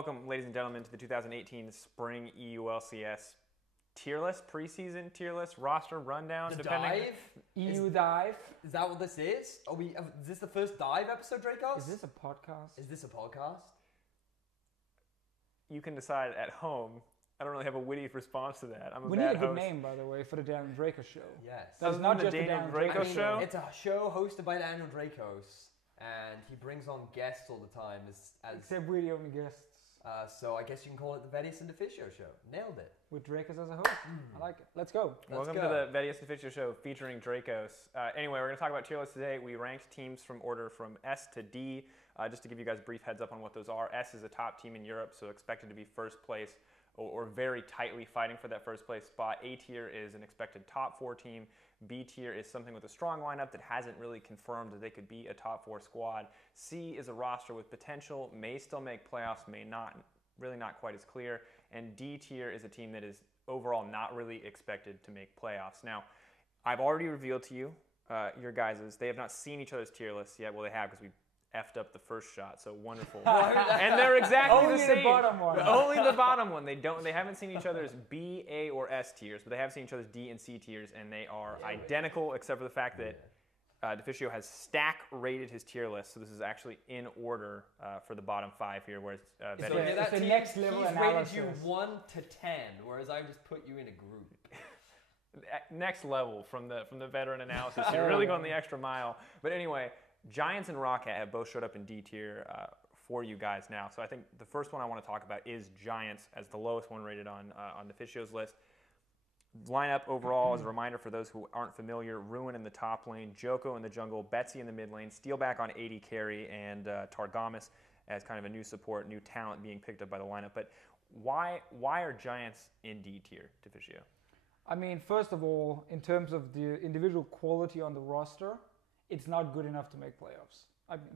Welcome, ladies and gentlemen, to the 2018 Spring EULCS tier list, preseason tier list, roster rundown. The dive? EU dive. Is that what this is? Is this the first dive episode, Drakos? Is this a podcast? Is this a podcast? You can decide at home. I don't really have a witty response to that. I'm a We bad need a good host. name, by the way, for the Daniel Drakos show. Yes. That's Other not than the just a Daniel Daniel Drakos Drakos show? It's a show hosted by Daniel Drakos, and he brings on guests all the time. Except we're the only guests. So I guess you can call it the Vedius and Deficio show. Nailed it. With Drakos as a host. I like it. Let's go. Welcome to the Vedius and Deficio show featuring Drakos. Anyway, we're going to talk about tier lists today. We ranked teams from order from S to D. Just to give you guys a brief heads up on what those are. S is a top team in Europe, so expected to be first place or very tightly fighting for that first place spot. A tier is an expected top 4 team. B tier is something with a strong lineup that hasn't really confirmed that they could be a top 4 squad. C is a roster with potential, may still make playoffs, may not, really not quite as clear. And D tier is a team that is overall not really expected to make playoffs. Now, I've already revealed to you, your guys's, they have not seen each other's tier lists yet. Well, they have because we effed up the first shot, so wonderful. And they're exactly Only the same. the bottom one. Only the bottom one. They haven't seen each other's B, A, or S tiers, but they have seen each other's D and C tiers, and they are identical, except for the fact that Deficio has stack rated his tier list, so this is actually in order for the bottom 5 here, whereas So Vedius- it's the next level he's analysis. rated you 1 to 10, whereas I just put you in a group. next level from the veteran analysis. You're really going the extra mile. But anyway, Giants and Roccat have both showed up in D tier for you guys now. So I think the first one I want to talk about is Giants as the lowest one rated on Deficio's list. Lineup overall, as a reminder for those who aren't familiar: Ruin in the top lane, Joko in the jungle, Betsy in the mid lane, Steelback on AD carry, and Targamas as kind of a new support, new talent being picked up by the lineup. But why are Giants in D tier, Deficio? I mean, first of all, in terms of the individual quality on the roster, it's not good enough to make playoffs.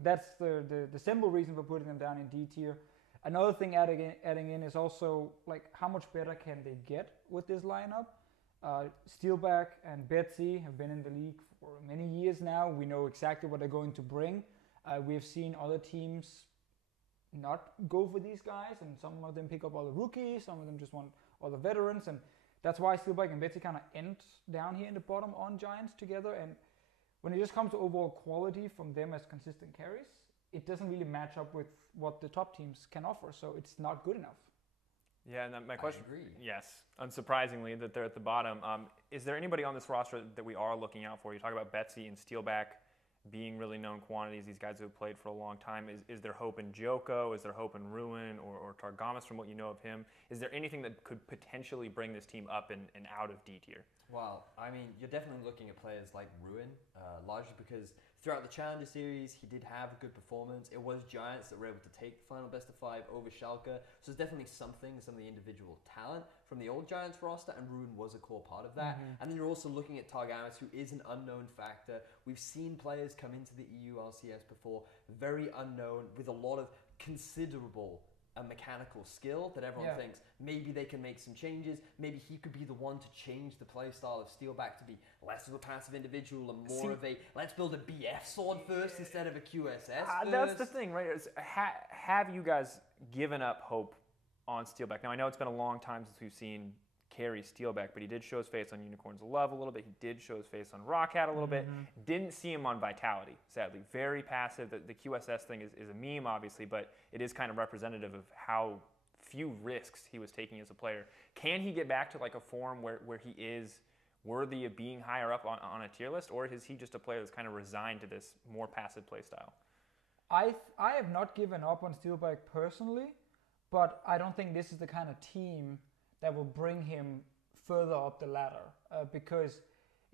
That's the simple reason for putting them down in D tier. Another thing adding in is also like how much better can they get with this lineup? Steelback and Betsy have been in the league for many years now. We know exactly what they're going to bring. We've seen other teams not go for these guys, and some of them pick up all the rookies, some of them just want all the veterans, and that's why Steelback and Betsy kind of end down here in the bottom on Giants together. And when it just comes to overall quality from them as consistent carries, it doesn't really match up with what the top teams can offer, so it's not good enough. Yeah, and my question, I agree. yes, unsurprisingly that they're at the bottom. Is there anybody on this roster that we are looking out for? You talk about Betsy and Steelback being really known quantities, these guys who have played for a long time. Is there hope in Joko? Is there hope in Ruin or Targamas from what you know of him? Is there anything that could potentially bring this team up and out of D tier? Well, I mean, you're definitely looking at players like Ruin, largely because throughout the Challenger Series, he did have a good performance. It was Giants that were able to take the final best of 5 over Schalke. So there's definitely some of the individual talent from the old Giants roster, and Ruin was a core part of that. And then you're also looking at Targamas, who is an unknown factor. We've seen players come into the EULCS before, very unknown, with a lot of considerable mechanical skill that everyone thinks maybe they can make some changes. Maybe he could be the one to change the play style of Steelback to be less of a passive individual and more of a let's build a BF sword first instead of a QSS first. That's the thing, right? Have you guys given up hope on Steelback? Now, I know it's been a long time since we've seen carry Steelback, but he did show his face on Unicorns Love a little bit. He did show his face on Roccat a little bit. Didn't see him on Vitality, sadly. Very passive. The QSS thing is a meme, obviously, but it is kind of representative of how few risks he was taking as a player. Can he get back to like a form where he is worthy of being higher up on a tier list, or is he just a player that's kind of resigned to this more passive play style? I have not given up on Steelback personally, but I don't think this is the kind of team that will bring him further up the ladder, because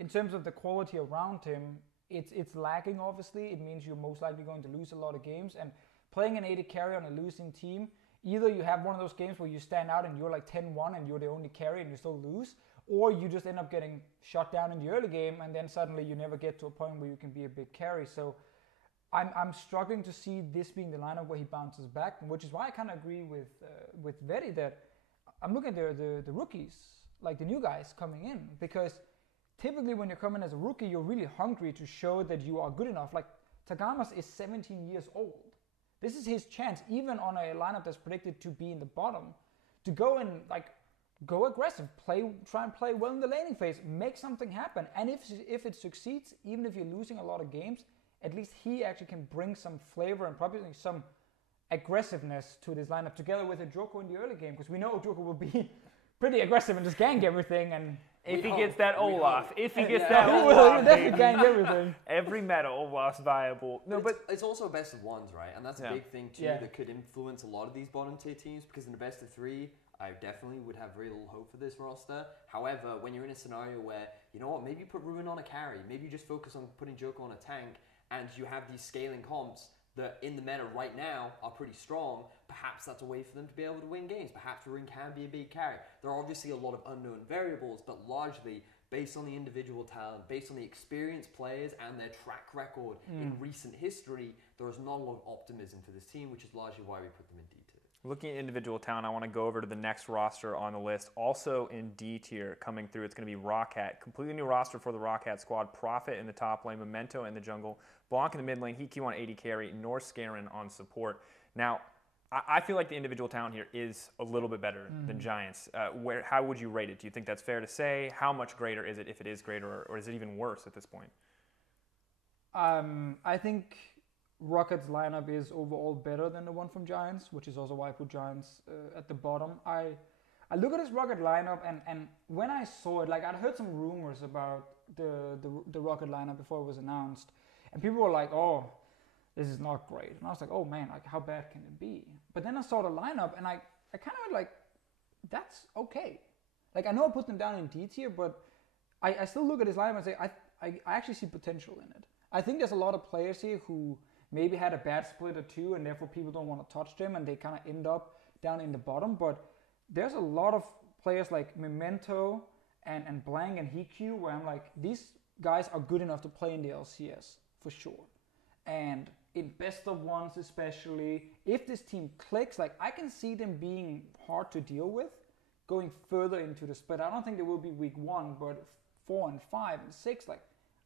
in terms of the quality around him, it's lacking. Obviously, it means you're most likely going to lose a lot of games, and playing an AD carry on a losing team, either you have one of those games where you stand out and you're like 10-1 and you're the only carry and you still lose, or you just end up getting shut down in the early game and then suddenly you never get to a point where you can be a big carry. So I'm struggling to see this being the lineup where he bounces back, which is why I kind of agree with Vedi that I'm looking at the rookies, like the new guys coming in, because typically when you're coming as a rookie, you're really hungry to show that you are good enough. Like Targamas is 17 years old. This is his chance, even on a lineup that's predicted to be in the bottom, to go and go aggressive, try and play well in the laning phase, make something happen. And if it succeeds, even if you're losing a lot of games, at least he actually can bring some flavor and probably some aggressiveness to this lineup together with a Drakos in the early game, because we know Drakos will be pretty aggressive and just gank everything. And if he gets that Olaf, he will definitely gank everything. Every meta Olaf's viable. No, but it's also best of ones, right? And that's a big thing too Yeah. that could influence a lot of these bottom tier teams, because in the best of 3, I definitely would have very little hope for this roster. However, when you're in a scenario where, you know what, maybe you put Ruin on a carry, maybe you just focus on putting Joker on a tank, and you have these scaling comps that in the meta right now are pretty strong, perhaps that's a way for them to be able to win games. Perhaps Ruin can be a big carry. There are obviously a lot of unknown variables, but largely based on the individual talent, based on the experienced players and their track record in recent history, there is not a lot of optimism for this team, which is largely why we put them in D tier. Looking at individual talent, I want to go over to the next roster on the list. Also in D tier coming through, it's going to be Roccat. Completely new roster for the Roccat squad. Prophet in the top lane, Memento in the jungle, Blanc in the mid lane, Hiku on AD carry, Norskarin on support. Now, I feel like the individual talent here is a little bit better than Giants. How would you rate it? Do you think that's fair to say? How much greater is it, if it is greater, or is it even worse at this point? I think Rocket's lineup is overall better than the one from Giants, which is also why I put Giants at the bottom. I look at this Rocket lineup, and when I saw it, I'd heard some rumors about the Rocket lineup before it was announced, and people were like, "Oh, this is not great." And I was like, "Oh man, how bad can it be?" But then I saw the lineup, and I kind of went that's okay. I know I put them down in D tier, but I still look at this lineup and say, I actually see potential in it. I think there's a lot of players here who maybe had a bad split or two, and therefore people don't want to touch them, and they kind of end up down in the bottom. But there's a lot of players like Memento and Blanc and Hiku, where I'm like, these guys are good enough to play in the LCS, for sure. And in best of ones especially, if this team clicks, I can see them being hard to deal with going further into the split. I don't think they will be week 1, but 4 and 5 and 6,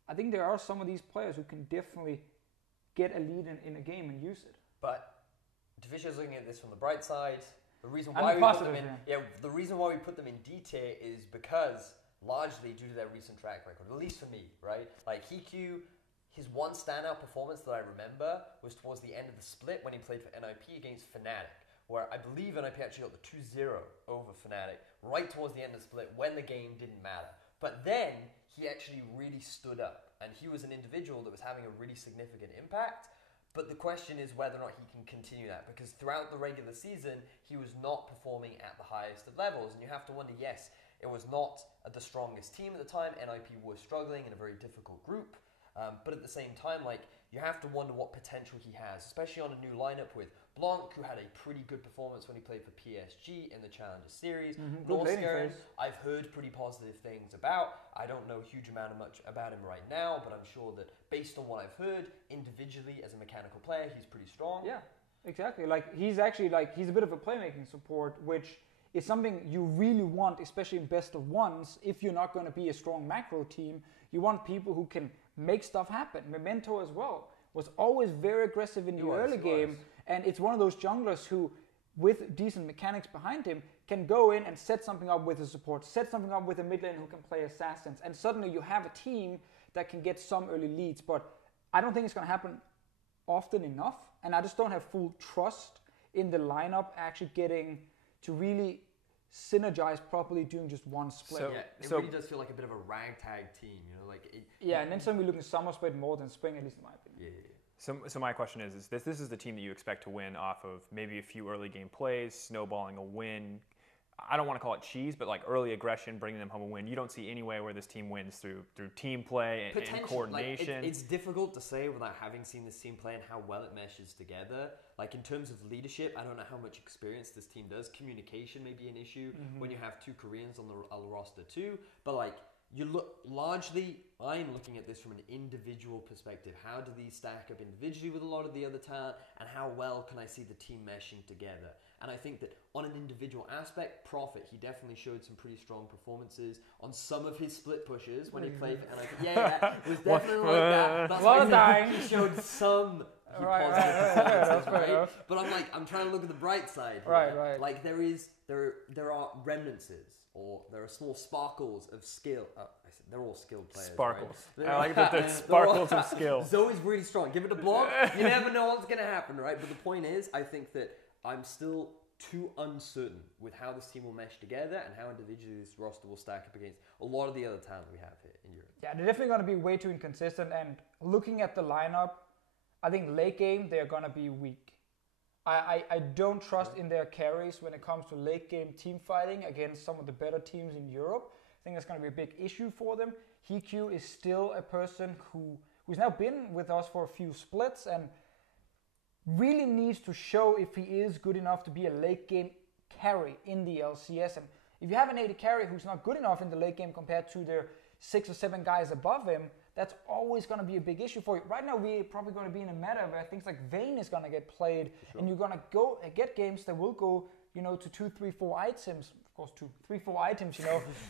I think there are some of these players who can definitely get a lead in a game and use it. But Deficio's looking at this from the bright side. The reason why the reason why we put them in D tier is because largely due to their recent track record, at least for me, right? Hiku, his one standout performance that I remember was towards the end of the split when he played for NIP against Fnatic, where I believe NIP actually got the 2-0 over Fnatic right towards the end of the split when the game didn't matter. But then he actually really stood up, and he was an individual that was having a really significant impact. But the question is whether or not he can continue that, because throughout the regular season, he was not performing at the highest of levels. And you have to wonder, yes, it was not the strongest team at the time. NIP was struggling in a very difficult group. But at the same time, you have to wonder what potential he has, especially on a new lineup with Blanc, who had a pretty good performance when he played for PSG in the Challenger Series. Norskarin, I've heard pretty positive things about. I don't know a huge amount much about him right now, but I'm sure that based on what I've heard, individually as a mechanical player, he's pretty strong. Yeah, exactly. He's actually he's a bit of a playmaking support, which is something you really want, especially in best of ones. If you're not going to be a strong macro team, you want people who can make stuff happen. Memento as well was always very aggressive in the early game, and it's one of those junglers who, with decent mechanics behind him, can go in and set something up with a support, set something up with a mid lane who can play assassins, and suddenly you have a team that can get some early leads. But I don't think it's going to happen often enough, and I just don't have full trust in the lineup actually getting to really synergize properly doing just one split. It really does feel like a bit of a ragtag team, and then suddenly we look at summer split more than spring, at least in my opinion. So my question is this is the team that you expect to win off of maybe a few early game plays, snowballing a win. I don't want to call it cheese, but early aggression, bringing them home a win. You don't see any way where this team wins through team play and coordination. It's difficult to say without having seen this team play and how well it meshes together. In terms of leadership, I don't know how much experience this team does. Communication may be an issue when you have 2 Koreans on the roster too. But you look largely, I'm looking at this from an individual perspective. How do these stack up individually with a lot of the other talent, and how well can I see the team meshing together? And I think that on an individual aspect, Prophet, he definitely showed some pretty strong performances on some of his split pushes when he played for NIP. It was definitely like that. That's why he showed some keep Right, positive right, performances, fair right? enough. But I'm trying to look at the bright side. Here. Right. Like there are remnants, or there are small sparkles of skill. They're all skilled players. Sparkles. Right? I like that they're sparkles of skill. Zoe's really strong. Give it a block. You never know what's going to happen, right? But the point is, I think that I'm still too uncertain with how this team will mesh together and how individually this roster will stack up against a lot of the other talent we have here in Europe. Yeah, they're definitely going to be way too inconsistent. And looking at the lineup, I think late game, they're going to be weak. I don't trust in their carries when it comes to late game team fighting against some of the better teams in Europe. I think that's going to be a big issue for them. HiQ is still a person who's now been with us for a few splits and really needs to show if he is good enough to be a late game carry in the LCS. And if you have an AD carry who's not good enough in the late game compared to the 6 or 7 guys above him, that's always going to be a big issue for you. Right now, we're probably going to be in a meta where things like Vayne is going to get played, and you're going to go get games that will go, to 2, 3, 4 items. Of course, 2, 3, 4 items,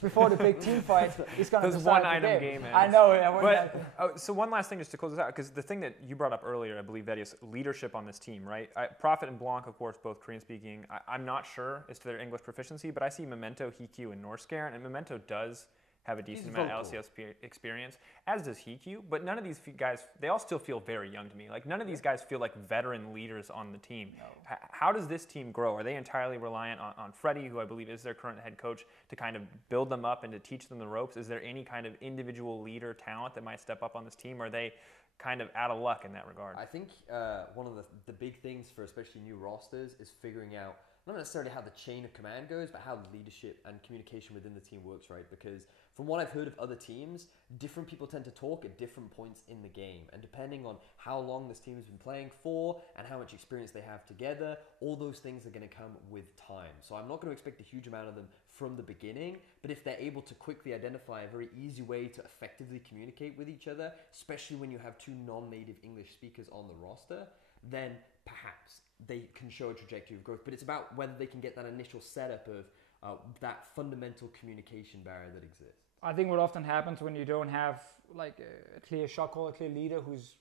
before the big team fight is going to Those decide one-item game. game I know, yeah. So one last thing just to close this out, because the thing that you brought up earlier, I believe, Vedius, leadership on this team, right? Prophet and Blanc, of course, both Korean-speaking. I'm not sure as to their English proficiency, but I see Memento, HiQ, and Norskaren, and Memento does have a decent amount of LCS experience, as does HiQ, but none of these guys, they all still feel very young to me. Like, none of these guys feel like veteran leaders on the team. No. How does this team grow? Are they entirely reliant on Freddie, who I believe is their current head coach, to kind of build them up and to teach them the ropes? Is there any kind of individual leader talent that might step up on this team? Or are they kind of out of luck in that regard? I think one of the big things for especially new rosters is figuring out not necessarily how the chain of command goes, but how leadership and communication within the team works, right? Because from what I've heard of other teams, different people tend to talk at different points in the game. And depending on how long this team has been playing for and how much experience they have together, all those things are going to come with time. So I'm not going to expect a huge amount of them from the beginning, but if they're able to quickly identify a very easy way to effectively communicate with each other, especially when you have 2 non-native English speakers on the roster, then perhaps they can show a trajectory of growth. But it's about whether they can get that initial setup of that fundamental communication barrier that exists. I think what often happens when you don't have like a clear shot caller, a clear leader who's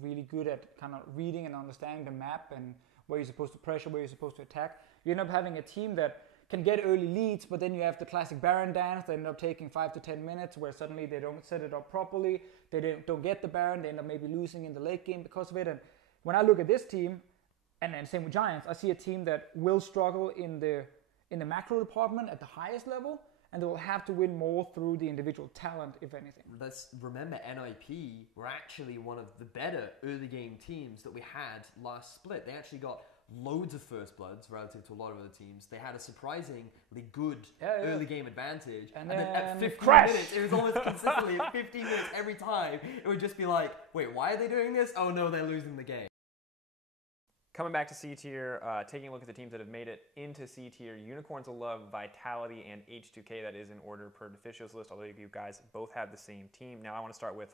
really good at kind of reading and understanding the map and where you're supposed to pressure, where you're supposed to attack, you end up having a team that can get early leads, but then you have the classic Baron dance that end up taking 5 to 10 minutes where suddenly they don't set it up properly, they don't get the Baron, they end up maybe losing in the late game because of it. And when I look at this team, and then same with Giants, I see a team that will struggle in the macro department at the highest level, and they will have to win more through the individual talent, if anything. Let's remember NIP were actually one of the better early game teams that we had last split. They actually got loads of first bloods relative to a lot of other teams. They had a surprisingly good early game advantage. And then at 15 minutes, it was almost consistently at 15 minutes every time. It would just be like, wait, why are they doing this? Oh no, they're losing the game. Coming back to C tier, taking a look at the teams that have made it into C tier, Unicorns of Love, Vitality, and H2K. That is in order per Deficio's list, although you guys both have the same team. Now I want to start with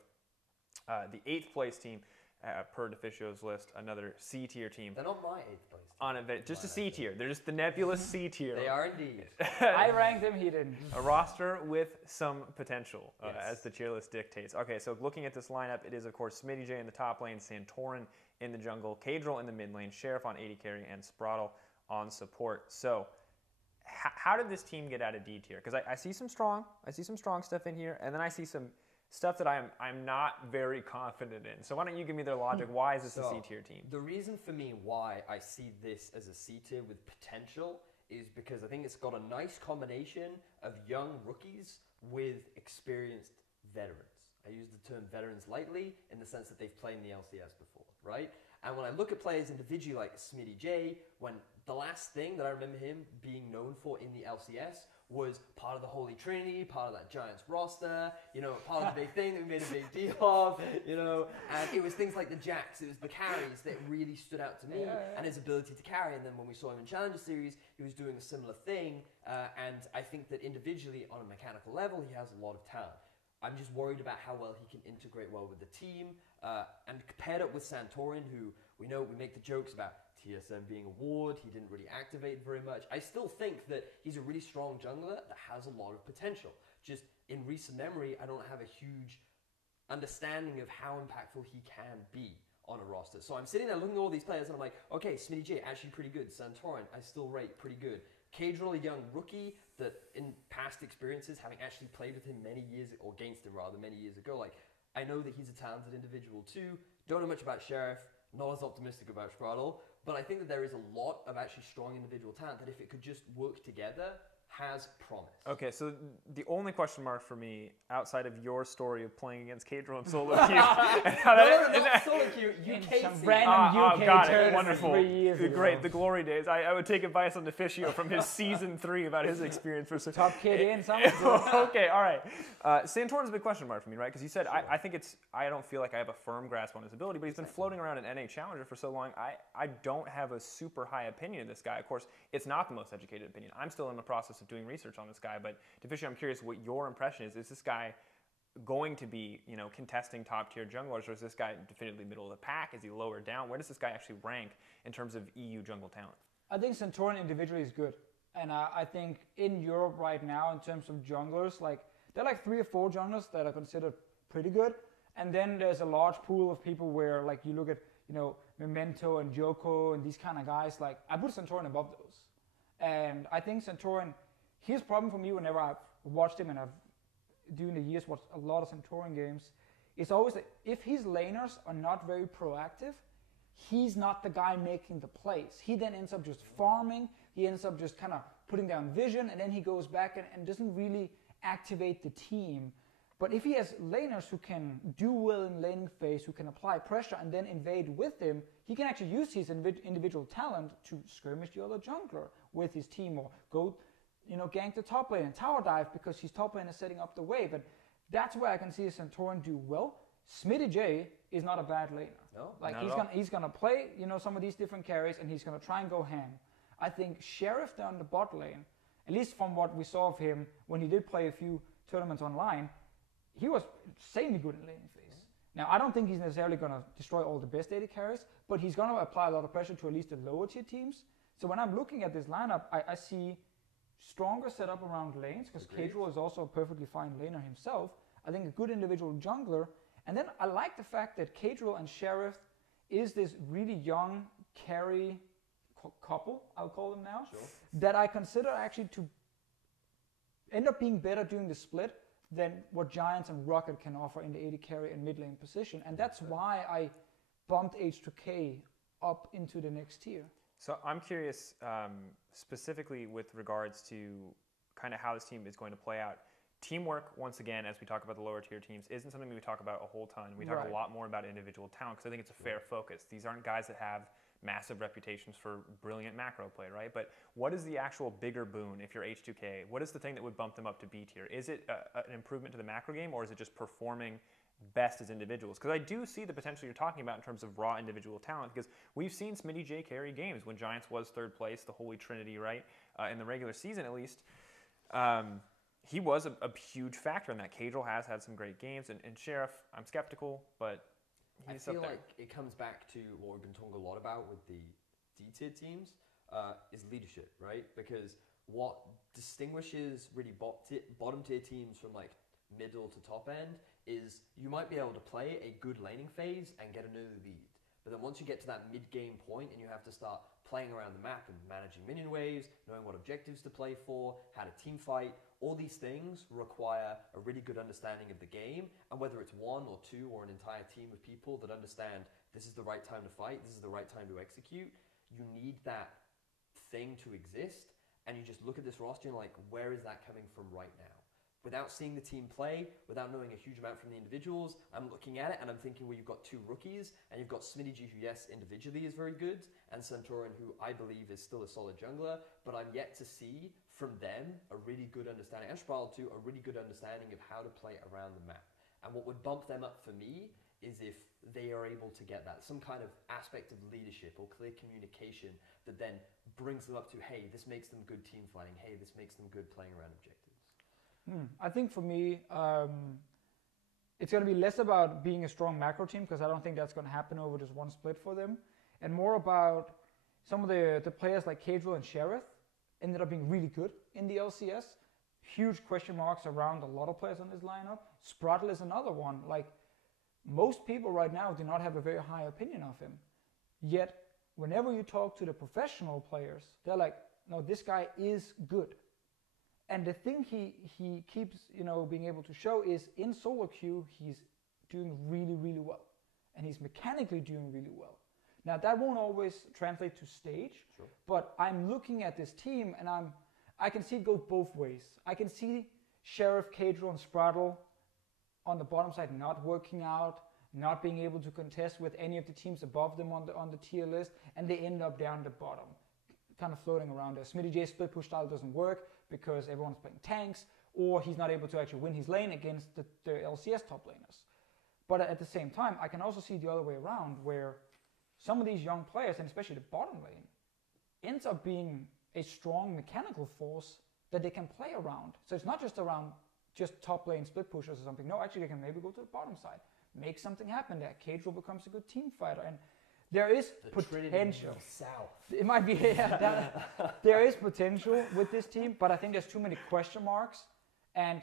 the 8th place team per Deficio's list, another C tier team. They're not my 8th place team. On a, just a C tier. They're just the nebulous C tier. They are indeed. I ranked them, he didn't. A roster with some potential, Yes. as the tier list dictates. Okay, so looking at this lineup, it is, of course, Smitty J in the top lane, Santorin in the jungle, Cadril in the mid lane, Sheriff on AD carry, and Spraddle on support. So, how did this team get out of D tier? Because I see some strong stuff in here, and then I see some stuff that I'm not very confident in. So why don't you give me their logic? Why is this a C tier team? The reason for me why I see this as a C tier with potential is because I think it's got a nice combination of young rookies with experienced veterans. I use the term veterans lightly in the sense that they've played in the LCS before, right? And when I look at players individually like Smitty J, when the last thing that I remember him being known for in the LCS was part of the Holy Trinity, part of that Giants roster, part of the big thing that we made a big deal of, and it was things like the jacks, it was the carries that really stood out to me, and his ability to carry. And then when we saw him in Challenger Series, he was doing a similar thing, and I think that individually on a mechanical level, he has a lot of talent. I'm just worried about how well he can integrate well with the team, and compared it with Santorin, who we make the jokes about TSM being a ward, he didn't really activate very much. I still think that he's a really strong jungler that has a lot of potential. Just in recent memory, I don't have a huge understanding of how impactful he can be on a roster. So I'm sitting there looking at all these players and I'm like, okay, Smitty J, actually pretty good. Santorin, I still rate pretty good. Cadril, a young rookie that in past experiences, having actually played with him many years, or against him rather, many years ago, like, I know that he's a talented individual too. Don't know much about Sheriff, not as optimistic about Spraddle, but I think that there is a lot of actually strong individual talent that if it could just work together, has promise. Okay, so the only question mark for me, outside of your story of playing against Cadril and solo queue, not solo queue, UK some scene. random UK got it. tournament Wonderful. 3 years ago. Great, the glory days. I would take advice on Deficio from his season 3 about his experience for Top kid in some. Okay, all right. Santorin's a big question mark for me, right? Because you said Sure. I think I don't feel like I have a firm grasp on his ability, but he's been floating around an NA Challenger for so long. I don't have a super high opinion of this guy. Of course, it's not the most educated opinion. I'm still in the process of doing research on this guy, but Deficio, I'm curious what your impression is. Is this guy going to be, contesting top tier junglers, or is this guy definitively middle of the pack? Is he lower down? Where does this guy actually rank in terms of EU jungle talent? I think Santorin individually is good. And I think in Europe right now, in terms of junglers, like there are like 3 or 4 junglers that are considered pretty good. And then there's a large pool of people where like you look at, Memento and Joko and these kind of guys, like I put Santorin above those. And I think Santorin, his problem for me whenever I've watched him and I've during the years watched a lot of Santorin games, it's always that if his laners are not very proactive, he's not the guy making the plays. He then ends up just farming, he ends up just kind of putting down vision, and then he goes back and doesn't really activate the team. But if he has laners who can do well in laning phase, who can apply pressure and then invade with him, he can actually use his individual talent to skirmish the other jungler with his team, or go, gank the top lane and tower dive because his top lane is setting up the wave. And that's where I can see Santorin do well. Smitty J is not a bad laner. No, like not he's gonna play, some of these different carries, and he's gonna try and go ham. I think Sheriff down the bot lane, at least from what we saw of him when he did play a few tournaments online, he was insanely good in laning phase. Now, I don't think he's necessarily going to destroy all the best AD carries, but he's going to apply a lot of pressure to at least the lower tier teams. So when I'm looking at this lineup, I see stronger setup around lanes, because Cadril is also a perfectly fine laner himself. I think a good individual jungler. And then I like the fact that Cadril and Sheriff is this really young carry couple, I'll call them now, that I consider actually to end up being better during the split than what Giants and Roccat can offer in the AD carry and mid lane position. And that's why I bumped H2K up into the next tier. So I'm curious, specifically with regards to kind of how this team is going to play out. Teamwork, once again, as we talk about the lower tier teams, isn't something we talk about a whole ton. We talk a lot more about individual talent, because I think it's a fair focus. These aren't guys that have massive reputations for brilliant macro play, right? But what is the actual bigger boon if you're H2K? What is the thing that would bump them up to B tier? Is it an improvement to the macro game, or is it just performing best as individuals? Because I do see the potential you're talking about in terms of raw individual talent, because we've seen Smitty J carry games when Giants was 3rd place, the Holy Trinity, right? In the regular season, at least. He was a huge factor in that. Cadril has had some great games, and Sheriff, I'm skeptical, but he's I feel up there. like it comes back to what we've been talking a lot about with the D-tier teams, is leadership, right? Because what distinguishes really bottom tier teams from like middle to top end is you might be able to play a good laning phase and get an early lead. But then once you get to that mid-game point and you have to start playing around the map and managing minion waves, knowing what objectives to play for, how to team fight, all these things require a really good understanding of the game, and whether it's 1 or 2 or an entire team of people that understand this is the right time to fight, this is the right time to execute, you need that thing to exist, and you just look at this roster and you're like, where is that coming from right now? Without seeing the team play, without knowing a huge amount from the individuals, I'm looking at it and I'm thinking, well, you've got 2 rookies, and you've got Smitty G, who, yes, individually is very good, and Santorin, who I believe is still a solid jungler, but I'm yet to see from them a really good understanding, and Spraddle too, a really good understanding of how to play around the map. And what would bump them up for me is if they are able to get that, some kind of aspect of leadership or clear communication that then brings them up to, hey, this makes them good team fighting, hey, this makes them good playing around objectives. I think for me, it's going to be less about being a strong macro team, because I don't think that's going to happen over just one split for them, and more about some of the players like Cadril and Sheriff ended up being really good in the LCS. Huge question marks around a lot of players on this lineup. Spraddle is another one. Like, most people right now do not have a very high opinion of him. Yet, whenever you talk to the professional players, they're like, no, this guy is good. And the thing he keeps, being able to show is in solo queue, he's doing really, really well. And he's mechanically doing really well. Now, that won't always translate to stage, but I'm looking at this team and I can see it go both ways. I can see Sheriff, Cadril, and Spraddle on the bottom side not working out, not being able to contest with any of the teams above them on the tier list, and they end up down the bottom, kind of floating around there. Smitty J's split push style doesn't work because everyone's playing tanks, or he's not able to actually win his lane against the LCS top laners. But at the same time, I can also see the other way around, where some of these young players, and especially the bottom lane, ends up being a strong mechanical force that they can play around. So it's not just around just top lane split pushers or something. No, actually they can maybe go to the bottom side, make something happen there. Cadril becomes a good team fighter, and there is potential. It might be, there is potential with this team, but I think there's too many question marks, and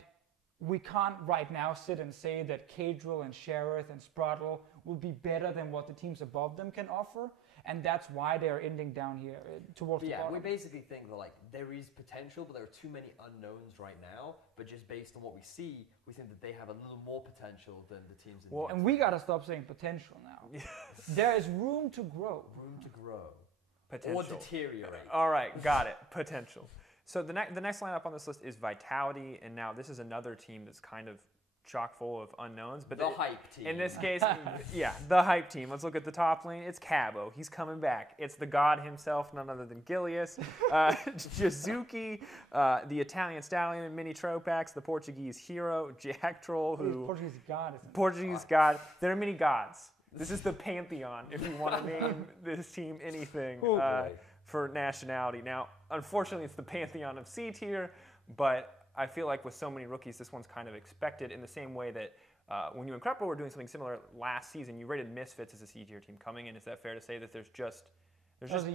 we can't right now sit and say that Cadril and Sheriff and Spraddle will be better than what the teams above them can offer, and that's why they're ending down here towards the bottom. We basically think that there is potential, but there are too many unknowns right now. But just based on what we see, we think that they have a little more potential than the teams. And we gotta stop saying potential now. Yes. There is room to grow. Room to grow. Potential. Or deteriorate. All right, got it. Potential. So the next lineup on this list is Vitality, and now this is another team that's kind of chock full of unknowns. But the hype team. In this case, the hype team. Let's look at the top lane. It's Cabo. He's coming back. It's the god himself, none other than Gilius. Jizuki, the Italian stallion, Mini Tropax, the Portuguese hero, Jack Troll, who... Portuguese god. Portuguese god. There are many gods. This is the pantheon, if you want to name this team anything. For nationality. Now, unfortunately, it's the pantheon of C tier, but I feel like with so many rookies, this one's kind of expected in the same way that when you and Krepo were doing something similar last season, you rated Misfits as a C tier team coming in. Is that fair to say that there's just a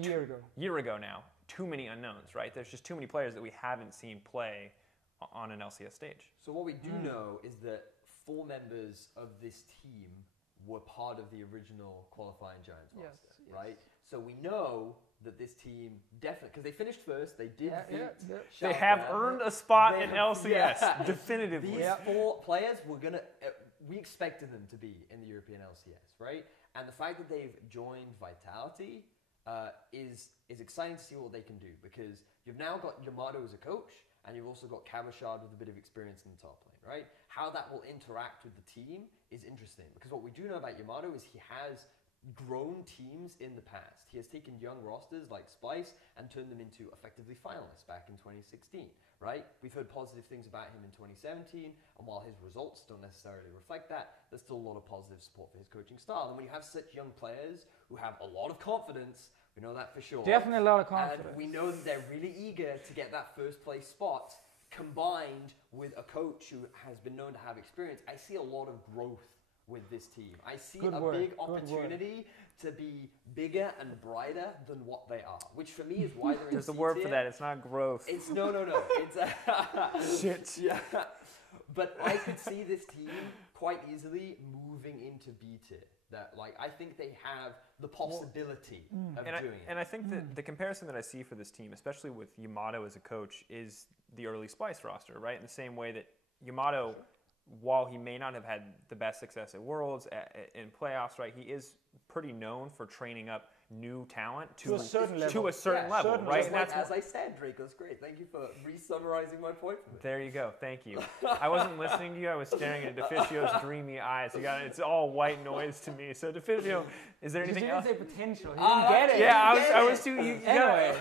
year ago now, too many unknowns, right? There's just too many players that we haven't seen play on an LCS stage. So what we do know is that 4 members of this team were part of the original qualifying Giants roster, right? So we know that this team definitely, because they finished first, they did beat Schalke. They have earned a spot in LCS, definitively. These 4 players we expected them to be in the European LCS, right? And the fact that they've joined Vitality is exciting to see what they can do, because you've now got Yamato as a coach, and you've also got Cabashard with a bit of experience in the top lane, right? How that will interact with the team is interesting, because what we do know about Yamato is he has grown teams in the past. He has taken young rosters like Splyce and turned them into effectively finalists back in 2016, right? We've heard positive things about him in 2017, and while his results don't necessarily reflect that, there's still a lot of positive support for his coaching style. And when you have such young players who have a lot of confidence, we know that for sure. Definitely a lot of confidence. And we know that they're really eager to get that first place spot, combined with a coach who has been known to have experience. I see a lot of growth with this team. I see big opportunity to be bigger and brighter than what they are, which for me is why they're in There's a word for that. It's not growth. It's no. It's shit. Yeah. But I could see this team quite easily moving into B tier. That I think they have the possibility of doing it. And I think that the comparison that I see for this team, especially with Yamato as a coach, is the early Splyce roster, right? In the same way that Yamato, while he may not have had the best success at Worlds, in playoffs, right, he is pretty known for training up new talent to a certain level, right? And that's as I said, Drakos, great. Thank you for re-summarizing my point for me. There you go. Thank you. I wasn't listening to you. I was staring at Deficio's dreamy eyes. It's all white noise to me. So Deficio, is there anything else? You didn't say potential. You didn't get it. Yeah, I was too. Anyway,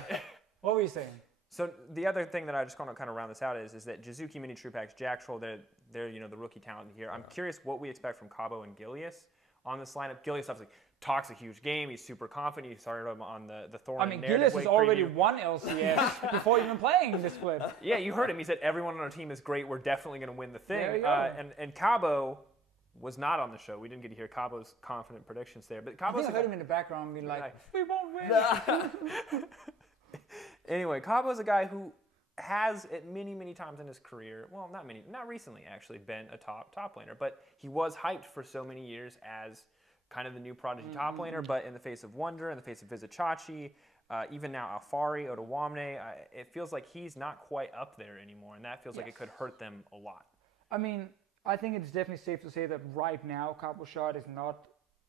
what were you saying? So the other thing that I just want to kind of round this out is that Jizuki, Mini Trupax, Jack Troll, they're the rookie talent here. I'm curious what we expect from Cabo and Gilius on this lineup. Gilius obviously talks a huge game. He's super confident. He started him on the Thorn. I mean, Gilius has already won LCS before even playing this split. Yeah, you heard him. He said everyone on our team is great. We're definitely going to win the thing. There you go. And Cabo was not on the show. We didn't get to hear Cabo's confident predictions there. But Cabo's I heard him in the background being like, we won't win. Anyway, Cabo's a guy who has at many times in his career, well, not recently actually, been a top laner, but he was hyped for so many years as kind of the new prodigy top laner, but in the face of Wonder, in the face of Vizicachi, even now Alfari, Odawamne, it feels like he's not quite up there anymore, and that feels like it could hurt them a lot. I mean, I think it's definitely safe to say that right now, Cabochard is not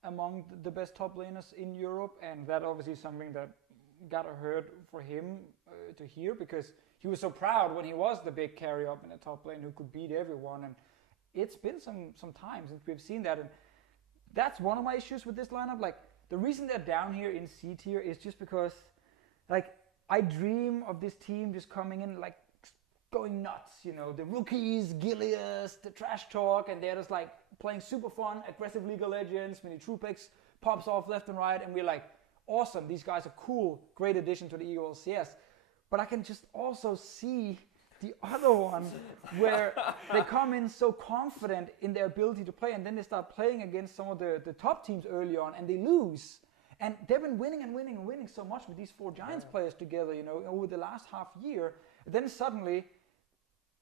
among the best top laners in Europe, and that obviously is something that got a hurt for him to hear, because he was so proud when he was the big carry up in the top lane who could beat everyone, and it's been some time since we've seen that, and that's one of my issues with this lineup. Like, the reason they're down here in C tier is just because, like, I dream of this team just coming in, like, going nuts, you know, the rookies, Gilius, the trash talk, and they're just, like, playing super fun, aggressive League of Legends, Mini Trupex pops off left and right, and we're like, awesome, these guys are cool, great addition to the EULCS. But I can just also see the other one where they come in so confident in their ability to play, and then they start playing against some of the top teams early on, and they lose. And they've been winning so much with these 4 Giants players together, you know, over the last half year. Then suddenly,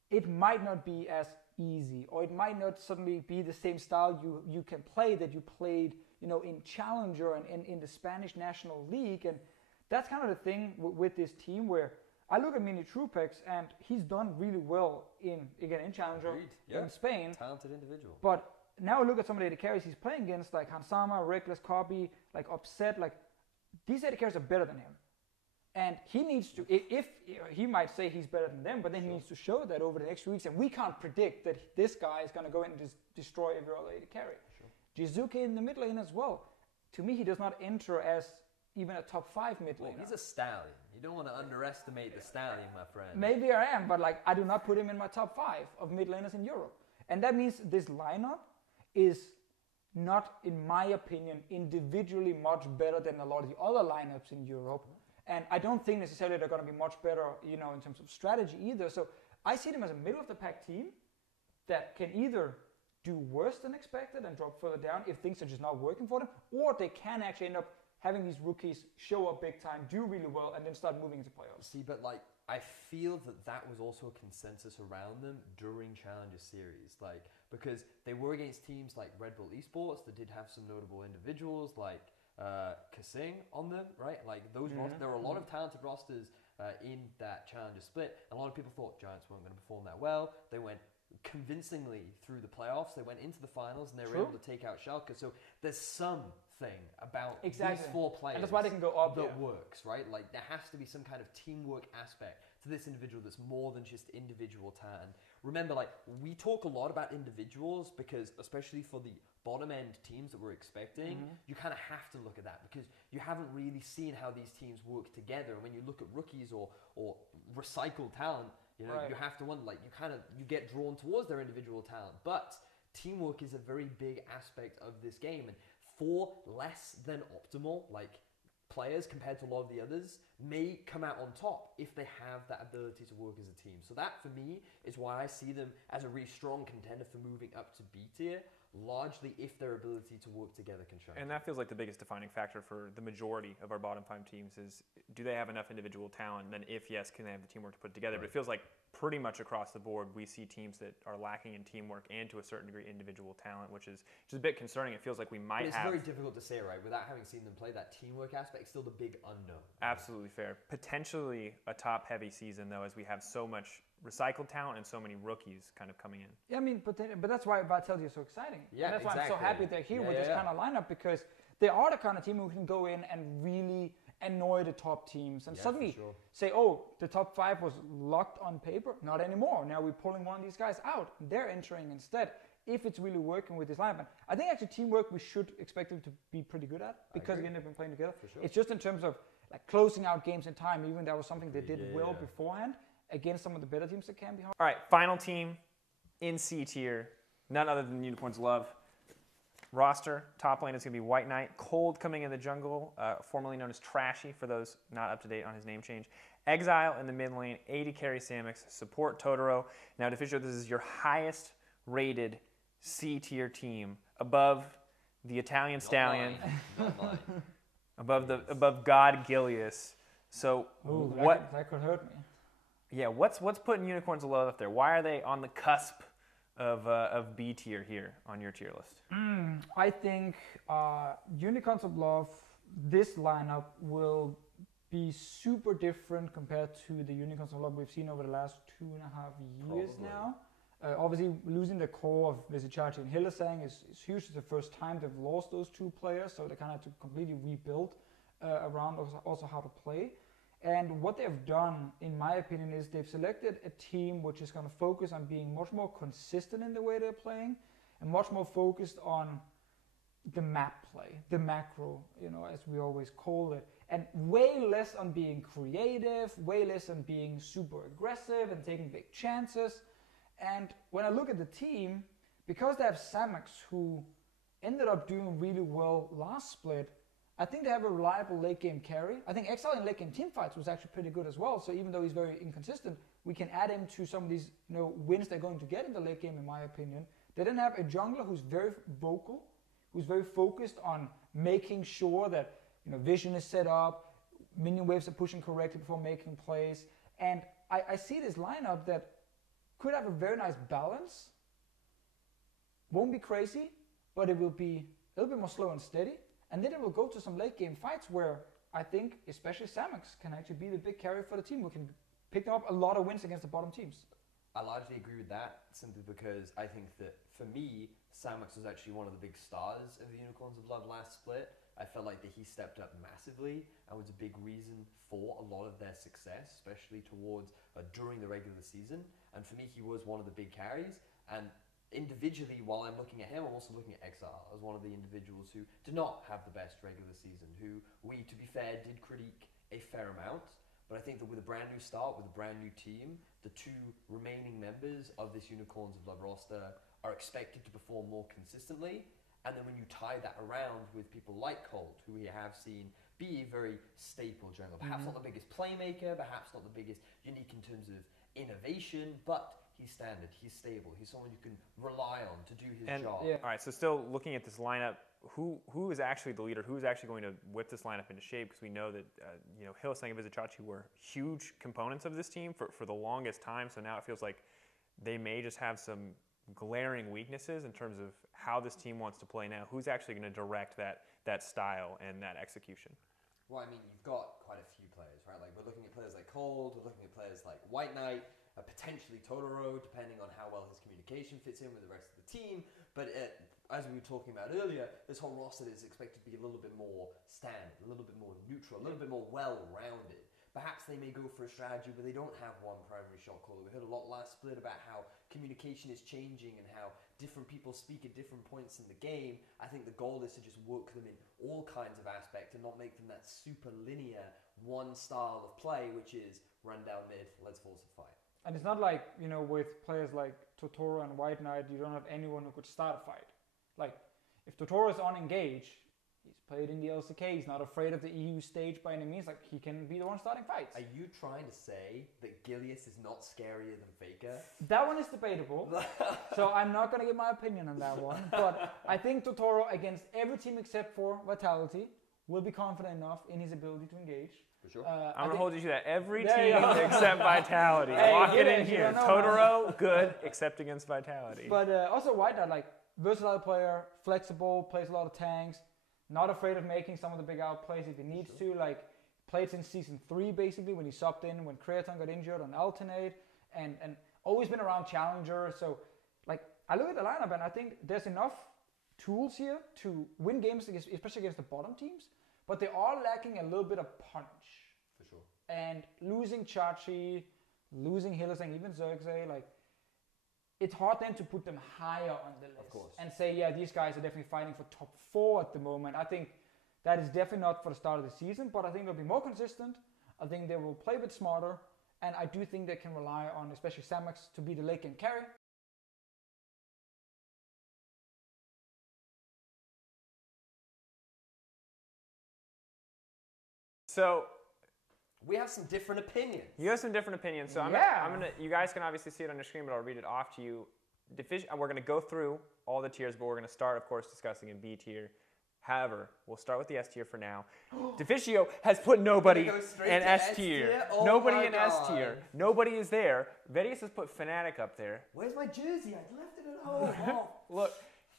it might not be as easy, or it might not suddenly be the same style you can play that you played, you know, in Challenger and in the Spanish National League. And that's kind of the thing with this team, where I look at Mini Trupex, and he's done really well in Challenger, in Spain. Talented individual. But now look at some of the AD carries he's playing against, like Hansama, Reckless, Copy, like Upset. Like, these AD carries are better than him. And he needs to, if he might say he's better than them, but then he needs to show that over the next few weeks. And we can't predict that this guy is going to go in and just destroy every other AD carry. Jizuke in the mid lane as well. To me, he does not enter as even a top 5 mid laner. He's a stallion. You don't want to underestimate the stallion, my friend. Maybe I am, but like, I do not put him in my top 5 of mid laners in Europe. And that means this lineup is not, in my opinion, individually much better than a lot of the other lineups in Europe. And I don't think necessarily they're going to be much better, you know, in terms of strategy either. So I see them as a middle of the pack team that can either do worse than expected and drop further down if things are just not working for them, or they can actually end up having these rookies show up big time, do really well, and then start moving into playoffs. See, but like, I feel that was also a consensus around them during Challenger Series, like, because they were against teams like Red Bull Esports that did have some notable individuals like Kasing on them, right? Like, those there were a lot of talented rosters in that Challenger Split. A lot of people thought Giants weren't going to perform that well. They went convincingly through the playoffs. They went into the finals, and they were able to take out Schalke. So there's something about these 4 players, and that's why they can go up that works, right? Like, there has to be some kind of teamwork aspect to this individual that's more than just individual talent. Remember, like, we talk a lot about individuals because, especially for the bottom end teams that we're expecting, you kind of have to look at that because you haven't really seen how these teams work together. And when you look at rookies or recycled talent, you know, you have to wonder, like, you get drawn towards their individual talent. But teamwork is a very big aspect of this game. And 4 less than optimal, like, players compared to a lot of the others may come out on top if they have that ability to work as a team. So that, for me, is why I see them as a really strong contender for moving up to B tier, largely if their ability to work together can shine. And that feels like the biggest defining factor for the majority of our bottom 5 teams is, do they have enough individual talent? And then if yes, can they have the teamwork to put it together? But it feels like pretty much across the board, we see teams that are lacking in teamwork and to a certain degree individual talent, which is just a bit concerning. It feels like we might have... It's very difficult to say, right? Without having seen them play, that teamwork aspect is still the big unknown. Absolutely fair. Potentially a top-heavy season, though, as we have so much recycled talent and so many rookies kind of coming in. Yeah, I mean, but that's why Vitality is so exciting. Yeah, and that's why I'm so happy they're here with this kind of lineup, because they are the kind of team who can go in and really annoy the top teams and suddenly say, oh, the top 5 was locked on paper. Not anymore. Now we're pulling one of these guys out. They're entering instead, if it's really working with this lineup. I think actually teamwork we should expect them to be pretty good at, because again, they've been playing together. It's just in terms of like closing out games in time, even that was something they did well beforehand against some of the better teams that can be hard. All right, final team in C tier, none other than Unicorns Love. Roster, top lane is going to be White Knight. Cold coming in the jungle, formerly known as Trashy, for those not up to date on his name change. Exile in the mid lane, AD carry Samix, support Totoro. Now, Deficio, this is your highest rated C tier team, above the Italian Stallion, above God Gilius. So that could hurt me. Yeah, what's putting Unicorns of Love up there? Why are they on the cusp of B tier here on your tier list? I think Unicorns of Love, this lineup will be super different compared to the Unicorns of Love we've seen over the last 2.5 years now. Obviously, losing the core of Visichachi and Hylissang is huge. It's the first time they've lost those two players, so they kind of had to completely rebuild around also how to play. And what they've done, in my opinion, is they've selected a team which is going to focus on being much more consistent in the way they're playing and much more focused on the map play, the macro, as we always call it, and way less on being creative, way less on being super aggressive and taking big chances. And when I look at the team, because they have Samex, who ended up doing really well last split, I think they have a reliable late game carry. I think Exile in late game teamfights was actually pretty good as well. So even though he's very inconsistent, we can add him to some of these wins they're going to get in the late game, in my opinion. They then have a jungler who's very vocal, who's very focused on making sure that vision is set up, minion waves are pushing correctly before making plays. And I see this lineup that could have a very nice balance. Won't be crazy, but it will be a little bit more slow and steady. And then it will go to some late game fights where I think especially Samex can actually be the big carry for the team. We can pick up a lot of wins against the bottom teams. I largely agree with that, simply because I think that, for me, Samex was actually one of the big stars of the Unicorns of Love last split. I felt like that he stepped up massively and was a big reason for a lot of their success, especially towards during the regular season. And for me, he was one of the big carries. And individually, while I'm looking at him, I'm also looking at Exile as one of the individuals who did not have the best regular season, who we, to be fair, did critique a fair amount. But I think that with a brand new start, with a brand new team, the two remaining members of this Unicorns of Love roster are expected to perform more consistently. And then when you tie that around with people like Colt, who we have seen be a very staple jungler, perhaps not the biggest playmaker, perhaps not the biggest unique in terms of innovation, but he's standard, he's stable, he's someone you can rely on to do his job. Yeah. All right, so still looking at this lineup, who is actually the leader? Who is actually going to whip this lineup into shape? Because we know that Hylissang and Visichachi were huge components of this team for the longest time. So now it feels like they may just have some glaring weaknesses in terms of how this team wants to play now. Who's actually going to direct that style and that execution? Well, I mean, you've got quite a few players, right? Like, we're looking at players like Cold, we're looking at players like White Knight, potentially Totoro, depending on how well his communication fits in with the rest of the team. But as we were talking about earlier, this whole roster is expected to be a little bit more standard, a little bit more neutral, a little bit more well-rounded. Perhaps they may go for a strategy where they don't have one primary shot caller. We heard a lot last split about how communication is changing and how different people speak at different points in the game. I think the goal is to just work them in all kinds of aspects and not make them that super linear one style of play, which is run down mid, let's force a fight. And it's not like, with players like Totoro and White Knight, you don't have anyone who could start a fight. Like, if Totoro is on Engage, he's played in the LCK, he's not afraid of the EU stage by any means, like, he can be the one starting fights. Are you trying to say that Gilius is not scarier than Faker? That one is debatable, so I'm not going to give my opinion on that one, but I think Totoro, against every team except for Vitality, will be confident enough in his ability to engage. For sure. I'm going to hold you to that. Every team except Vitality. Lock it in here. Totoro, good, except against Vitality. But also White Knight, like, versatile player, flexible, plays a lot of tanks, not afraid of making some of the big outplays if he needs to. Like, played since Season 3, basically, when he subbed in, when Creaton got injured on Alternate, and always been around Challenger. So, like, I look at the lineup, and I think there's enough tools here to win games, especially against the bottom teams, but they are lacking a little bit of punch. For sure. And losing Chachi, losing Hylissang, even Xerxes, like, it's hard then to put them higher on the list. Of course. And say, yeah, these guys are definitely fighting for top 4 at the moment. I think that is definitely not for the start of the season, but I think they'll be more consistent. I think they will play a bit smarter, and I do think they can rely on, especially Samex, to be the late game carry. So we have some different opinions. You have some different opinions. So I'm gonna. You guys can obviously see it on your screen, but I'll read it off to you. We're gonna go through all the tiers, but we're gonna start, of course, discussing in B tier. However, we'll start with the S tier for now. Deficio has put nobody Go straight in to S S tier. tier? Oh Nobody my in S God. tier. Nobody is there. Vedius has put Fnatic up there. Where's my jersey? I left it at home. Oh. Look,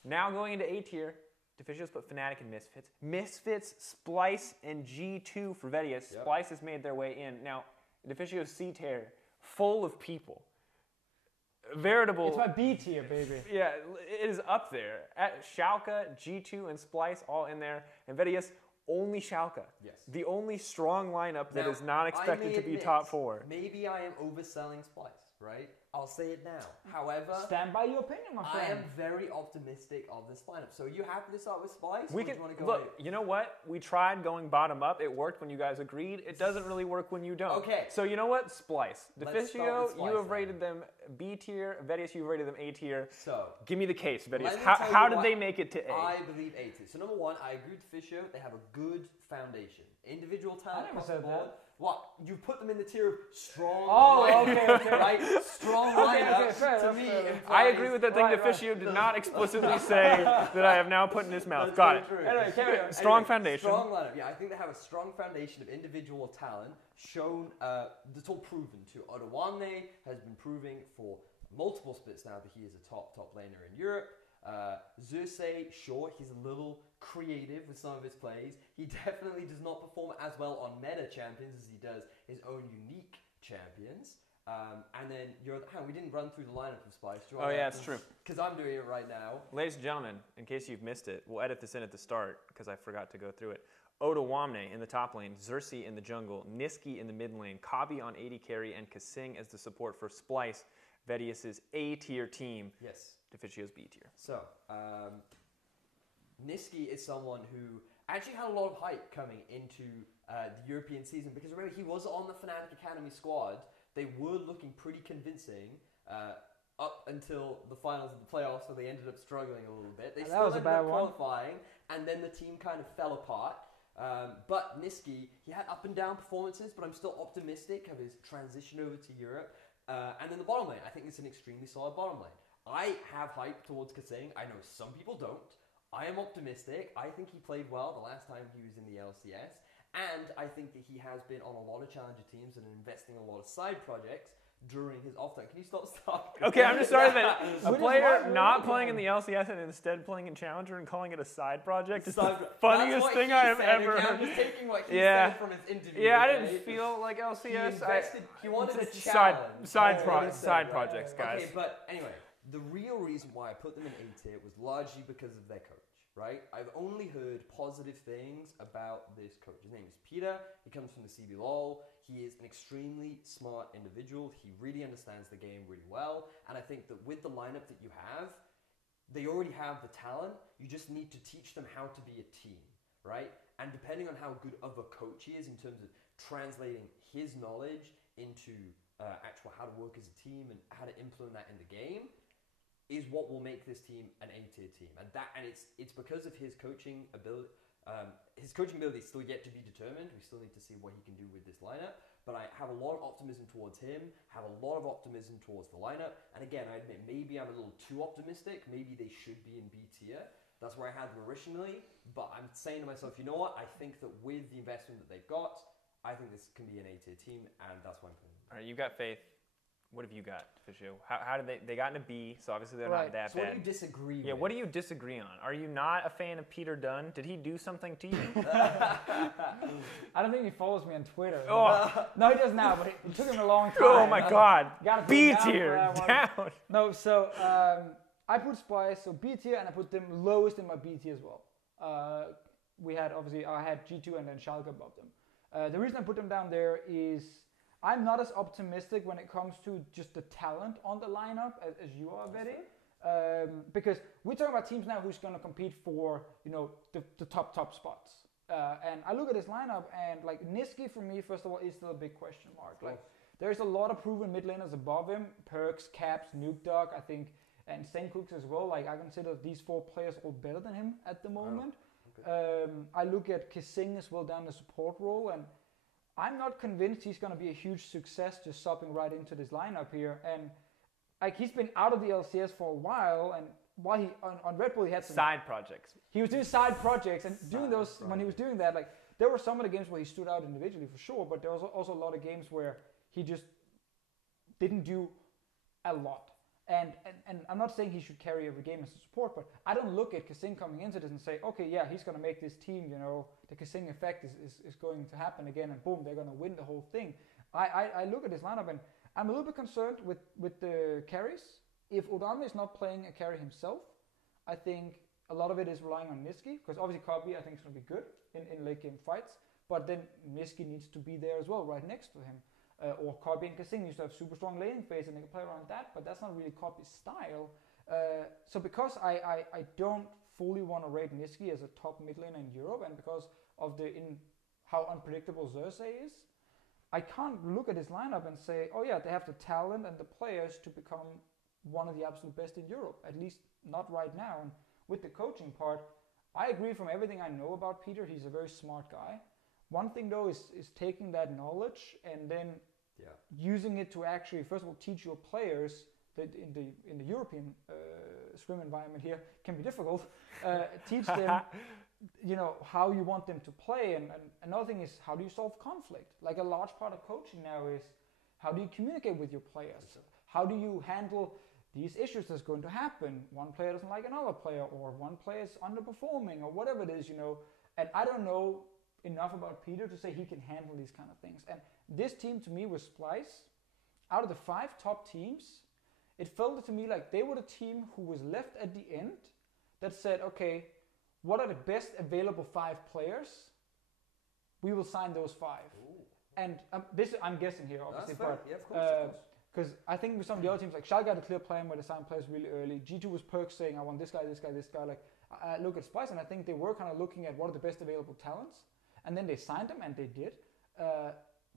now going into A tier, Deficio's put Fnatic and Misfits. Misfits, Splyce, and G2 for Vedius. Yep. Splyce has made their way in. Now, Deficio's C tier, full of people. Veritable. It's my B tier, baby. Yeah, it is up there. At Schalke, G2, and Splyce all in there. And Vedius, only Schalke. Yes. The only strong lineup that Now, is not I expected may to be admit, top 4. Maybe I am overselling Splyce, right? I'll say it now. However, Stand by your opinion, my I friend. am very optimistic of this lineup. So you happy to start with Splyce? We or can do you want to go look. You know what? We tried going bottom up. It worked when you guys agreed. It doesn't really work when you don't. Okay. So you know what? Splyce. Let's start Deficio, with Splyce you have then. rated them B tier. Vedius, you've rated them A tier. So Give me the case, Vedius. let me How, tell how you did what they make it to A? I believe 80. So number one, I agree with Fisher. They have a good foundation. Individual talent never across said the board. that. What? You put them in the tier of strong. Oh, lineup, okay. Right? Strong Okay, lineup fair to enough, me. fair enough. I implies- agree with that thing Right, right. Deficio did not explicitly say that I have now put in his mouth. That's Got very it. true. Anyway, carry on. Strong Anyway, foundation. Strong lineup. Yeah, I think they have a strong foundation of individual talent shown. That's all proven too. Odawane has been proving for multiple splits now that he is a top laner in Europe. Xerxes, sure, he's a little creative with some of his plays. He definitely does not perform as well on meta champions as he does his own unique champions. And then we didn't run through the lineup of Splyce. Oh, yeah, it's true. Because I'm doing it right now. Ladies and gentlemen, in case you've missed it, we'll edit this in at the start because I forgot to go through it. Odawane in the top lane, Xerxes in the jungle, Niski in the mid lane, Kabi on AD carry, and Kasing as the support for Splyce, Vedius's A tier team. Yes. Deficio's B tier. So, Niski is someone who actually had a lot of hype coming into the European season because remember, he was on the Fnatic Academy squad. They were looking pretty convincing up until the finals of the playoffs where they ended up struggling a little bit. They That still was a ended bad up one. qualifying, and then the team kind of fell apart. But Niski, he had up and down performances, but I'm still optimistic of his transition over to Europe. And then the bottom lane, I think it's an extremely solid bottom lane. I have hype towards Kasing. I know some people don't. I am optimistic. I think he played well the last time he was in the LCS. And I think that he has been on a lot of challenger teams and investing in a lot of side projects during his off time. Can you stop? Okay, I'm just sorry that a Which is player why we're not looking playing at in the LCS and instead playing in Challenger and calling it a side project is Side- the That's funniest what thing he I have said, ever okay? I'm heard. just taking what he Yeah. said from his interview. Yeah, I okay? didn't feel like He LCS. invested. He wanted a side challenge. side That's pro- what he said, side right? projects, guys. Okay, but anyway, the real reason why I put them in A tier was largely because of their coach, right? I've only heard positive things about this coach. His name is Peter. He comes from the CBLOL. He is an extremely smart individual. He really understands the game really well. And I think that with the lineup that you have, they already have the talent. You just need to teach them how to be a team, right? And depending on how good of a coach he is in terms of translating his knowledge into actual how to work as a team and how to implement that in the game, is what will make this team an A-tier team. And it's because of his coaching ability. His coaching ability is still yet to be determined. We still need to see what he can do with this lineup. But I have a lot of optimism towards him, have a lot of optimism towards the lineup. And again, I admit, maybe I'm a little too optimistic. Maybe they should be in B tier. That's where I had them originally. But I'm saying to myself, you know what? I think that with the investment that they've got, I think this can be an A-tier team. And that's why I'm putting them. All right, you've got faith. What have you got, Deficio? How did they got into B? So obviously they're Right. not that So what bad. do you disagree with? Yeah, what do you disagree on? Are you not a fan of Peter Dunn? Did he do something to you? I don't think he follows me on Twitter. Oh. No, he does now, but it took him a long time. Oh my God! Gotta put B him down for tier that one. down. No, so I put Splyce, so B tier, and I put them lowest in my B tier as well. I had G2 and then Schalke above them. The reason I put them down there is I'm not as optimistic when it comes to just the talent on the lineup as you are, Vedi. Because we're talking about teams now who's going to compete for, the top spots. And I look at this lineup and like Niski for me, first of all, is still a big question mark. Like there's a lot of proven mid laners above him, Perks, Caps, Nuke Dog, I think, and Cooks as well. Like I consider these 4 players all better than him at the moment. Okay. I look at Kasing as well down the support role, and I'm not convinced he's going to be a huge success just subbing right into this lineup here. And like he's been out of the LCS for a while, and while he on Red Bull he had some Side projects. He was doing side projects and doing those when he was doing that. Like there were some of the games where he stood out individually for sure, but there was also a lot of games where he just didn't do a lot. And I'm not saying he should carry every game as a support, but I don't look at Kasing coming into this and say, okay, yeah, he's going to make this team, you know, the Kasing effect is going to happen again, and boom, they're going to win the whole thing. I look at this lineup, and I'm a little bit concerned with the carries. If Odame is not playing a carry himself, I think a lot of it is relying on Niski, because obviously Kobe, I think, is going to be good in late game fights, but then Niski needs to be there as well, right next to him. Or Kobe and Kasing used to have super strong laning phase and they can play around that, but that's not really Kobe's style. So because I don't fully want to rate Niski as a top mid laner in Europe, and because of how unpredictable Xerxes is, I can't look at his lineup and say, oh yeah, they have the talent and the players to become one of the absolute best in Europe, at least not right now. And with the coaching part, I agree from everything I know about Peter, he's a very smart guy. One thing though is taking that knowledge and then using it to actually, first of all, teach your players that in the European scrim environment here can be difficult. Teach them, you know, how you want them to play, and another thing is how do you solve conflict? Like a large part of coaching now is how do you communicate with your players? How do you handle these issues that's going to happen? One player doesn't like another player, or one player is underperforming, or whatever it is, you know. And I don't know enough about Peter to say he can handle these kind of things. And this team to me was Splyce. Out of the 5 top teams, it felt to me like they were the team who was left at the end that said, okay, what are the best available 5 players? We will sign those 5. Ooh. And this I'm guessing here, obviously, but yeah, of course. because I think with some of the other teams, like Schalke had a clear plan where they signed players really early. G2 was Perk saying, I want this guy, this guy, this guy. Like I look at Splyce, and I think they were kind of looking at what are the best available talents. And then they signed them, and they did.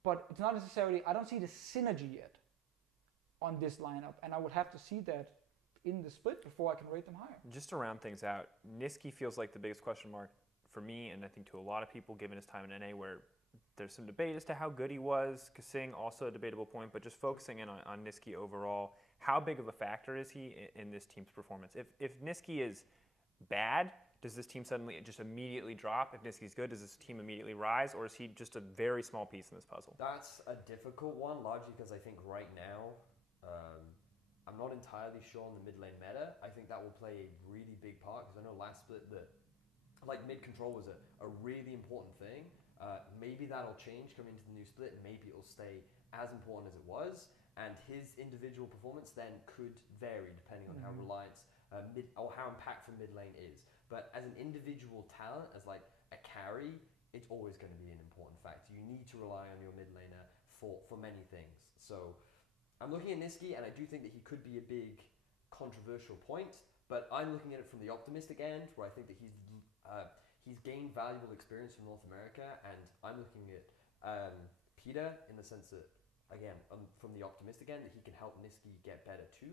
But it's not necessarily, I don't see the synergy yet on this lineup. And I would have to see that in the split before I can rate them higher. Just to round things out, Niski feels like the biggest question mark for me, and I think to a lot of people, given his time in NA, where there's some debate as to how good he was. Kasing, also a debatable point, but just focusing in on Niski overall, how big of a factor is he in this team's performance? If Niski is bad, does this team suddenly just immediately drop? If Niski's good, does this team immediately rise? Or is he just a very small piece in this puzzle? That's a difficult one, largely because I think right now, I'm not entirely sure on the mid lane meta. I think that will play a really big part, because I know last split that like mid control was a really important thing. Maybe that'll change coming into the new split, and maybe it'll stay as important as it was. And his individual performance then could vary depending on how reliant or how impactful mid lane is. But as an individual talent, as like a carry, it's always going to be an important factor. You need to rely on your mid laner for many things. So I'm looking at Niski, and I do think that he could be a big controversial point, but I'm looking at it from the optimistic end, where I think that he's gained valuable experience from North America, and I'm looking at Peter in the sense that, again, from the optimistic end, that he can help Niski get better too.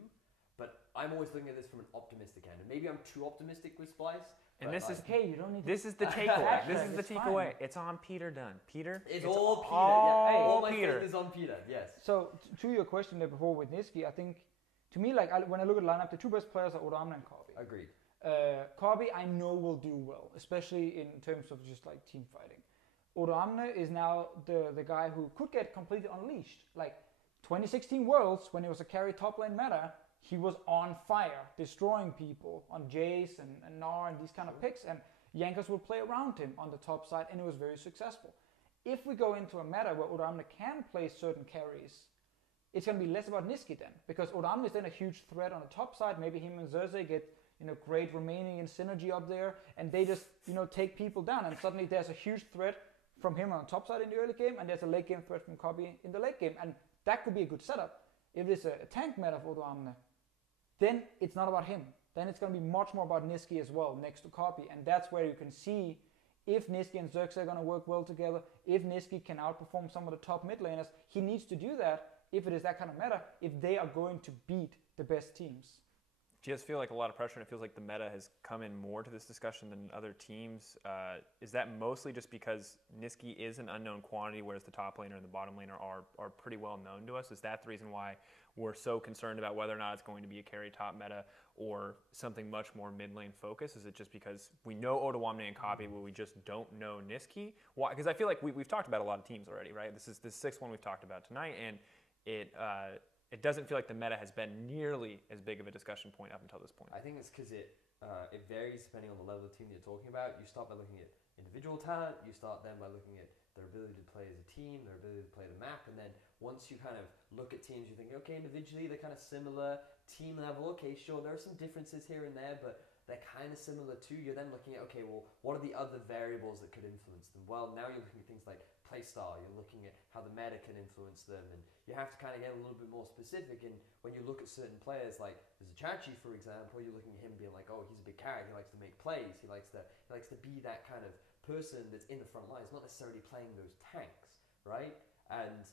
But I'm always looking at this from an optimistic end, and maybe I'm too optimistic with Splyce. And this is okay. You don't need. This is the takeaway. This is the takeaway. It's on Peter Dunn. Peter. It's all Peter. All my faith is on Peter. Yes. So to your question there before with Niski, I think to me, like when I look at the lineup, the 2 best players are Odamna and Kobe. Agreed. Kobe I know will do well, especially in terms of just like team fighting. Odamna is now the guy who could get completely unleashed. Like 2016 Worlds, when it was a carry top lane meta, he was on fire, destroying people on Jace and Gnar and these kind of picks, and Yankers would play around him on the top side, and it was very successful. If we go into a meta where Odamna can play certain carries, it's going to be less about Niski then, because Odamna is then a huge threat on the top side. Maybe him and Xerxes get great remaining and synergy up there, and they just take people down, and suddenly there's a huge threat from him on the top side in the early game, and there's a late game threat from Kobe in the late game, and that could be a good setup. If it's a tank meta for Odamna, then it's not about him. Then it's going to be much more about Niski as well, next to Kobe. And that's where you can see if Niski and Xerxes are going to work well together, if Niski can outperform some of the top mid laners. He needs to do that if it is that kind of meta, if they are going to beat the best teams. Do you guys feel like a lot of pressure, and it feels like the meta has come in more to this discussion than other teams? Is that mostly just because Nisqy is an unknown quantity, whereas the top laner and the bottom laner are pretty well known to us? Is that the reason why we're so concerned about whether or not it's going to be a carry top meta or something much more mid lane focused? Is it just because we know Ottawamne and Copy, but we just don't know Nisqy? Why? Because I feel like we've talked about a lot of teams already, right? This is the sixth one we've talked about tonight, and it doesn't feel like the meta has been nearly as big of a discussion point up until this point. I think it's because it varies depending on the level of team that you're talking about. You start by looking at individual talent. You start then by looking at their ability to play as a team, their ability to play the map, and then once you kind of look at teams, you think, okay, individually they're kind of similar. Team level, okay, sure, there are some differences here and there, but they're kind of similar too. You're then looking at, okay, well, what are the other variables that could influence them? Well, now you're looking at things like playstyle. You're looking at how the meta can influence them, and you have to kind of get a little bit more specific. And when you look at certain players, like Zachachi, for example, you're looking at him being like, oh, he's a big carry. He likes to make plays. He likes to be that kind of person that's in the front lines, not necessarily playing those tanks, right? And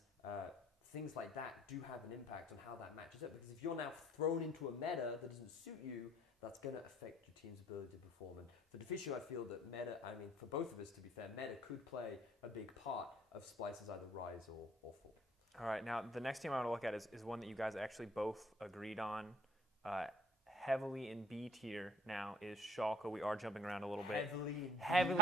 things like that do have an impact on how that matches up, because if you're now thrown into a meta that doesn't suit you, that's going to affect your team's ability to perform. And for Deficio, I feel that meta, I mean, for both of us, to be fair, meta could play a big part of Splyce's either rise or fall. All right, now the next team I want to look at is one that you guys actually both agreed on heavily in B tier now is Schalke. We are jumping around a little bit. Heavily.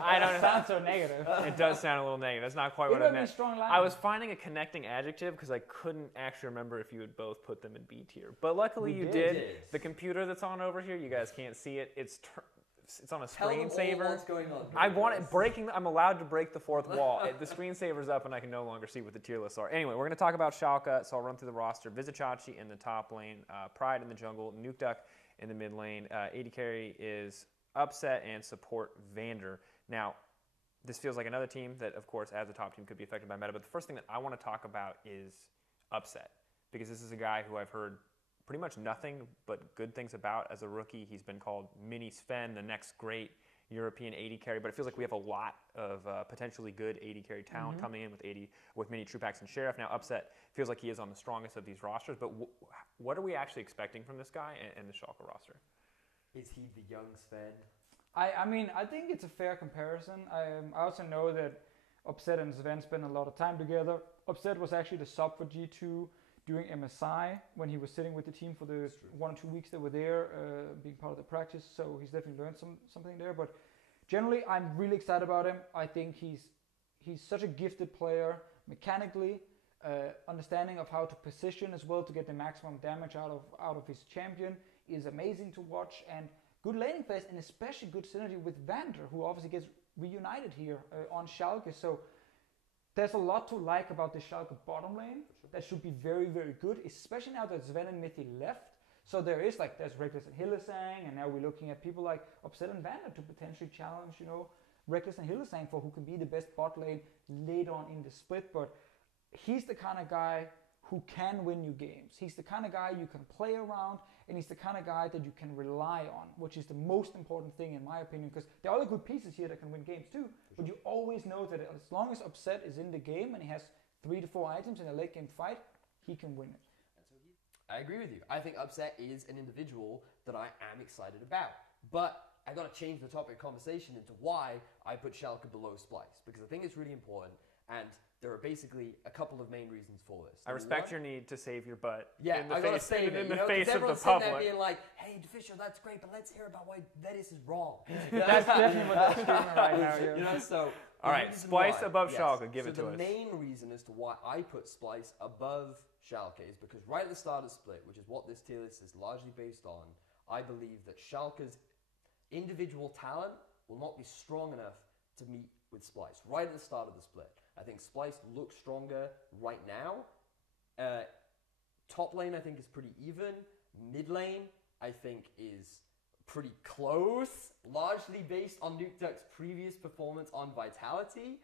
I don't know. It sounds so negative. It does sound a little negative. That's not quite what I meant. I was finding a connecting adjective because I couldn't actually remember if you had both put them in B tier. But luckily you did. The computer that's on over here, you guys can't see it. It's on a screensaver. What's going on? I want it breaking. I'm allowed to break the fourth wall. The screensaver's up, and I can no longer see what the tier lists are. Anyway, we're going to talk about Schalke, so I'll run through the roster. Vizicachi in the top lane, Pride in the jungle, Nukeduck in the mid lane. AD carry is Upset and support Vander. Now, this feels like another team that, of course, as a top team could be affected by meta. But the first thing that I want to talk about is Upset, because this is a guy who I've heard pretty much nothing but good things about as a rookie. He's been called Mini Sven, the next great European AD carry, but it feels like we have a lot of potentially good AD carry talent coming in with Mini Trupax and Sheriff. Now, Upset feels like he is on the strongest of these rosters, but what are we actually expecting from this guy and the Schalke roster? Is he the young Sven? I mean, I think it's a fair comparison. I also know that Upset and Sven spend a lot of time together. Upset was actually the sub for G2 during MSI when he was sitting with the team for the 1 or 2 weeks that were there, being part of the practice. So he's definitely learned something there. But generally, I'm really excited about him. I think he's such a gifted player mechanically, understanding of how to position as well to get the maximum damage out of his champion is amazing to watch, and good laning phase, and especially good synergy with Vander, who obviously gets reunited here on Schalke. So there's a lot to like about the Schalke bottom lane. That should be very, very good, especially now that Sven and Mithy left. So there's Reckless and Hylissang, and now we're looking at people like Upset and Vander to potentially challenge, Reckless and Hylissang for who can be the best bot lane later on in the split. But he's the kind of guy who can win you games. He's the kind of guy you can play around, and he's the kind of guy that you can rely on, which is the most important thing in my opinion, because there are other good pieces here that can win games too, but you always know that as long as Upset is in the game and he has 3 to 4 items in a late game fight, he can win it. I agree with you. I think Upset is an individual that I am excited about, but I got to change the topic of conversation into why I put Schalke below Splyce, because I think it's really important, and there are basically a couple of main reasons for this. I respect your need to save your butt. Yeah, in the I gotta save it. In the face of the everyone's public. sitting there being like, "Hey, Deficio, that's great, but let's hear about why Vedius is wrong." That's definitely what that's screaming right now. Yeah. So all right, Splyce above Schalke. Give it to us. The main reason as to why I put Splyce above Schalke is because right at the start of the split, which is what this tier list is largely based on, I believe that Schalke's individual talent will not be strong enough to meet with Splyce right at the start of the split. I think Splyce looks stronger right now. Top lane, I think, is pretty even. Mid lane, I think, is pretty close, largely based on Nukeduck's previous performance on Vitality.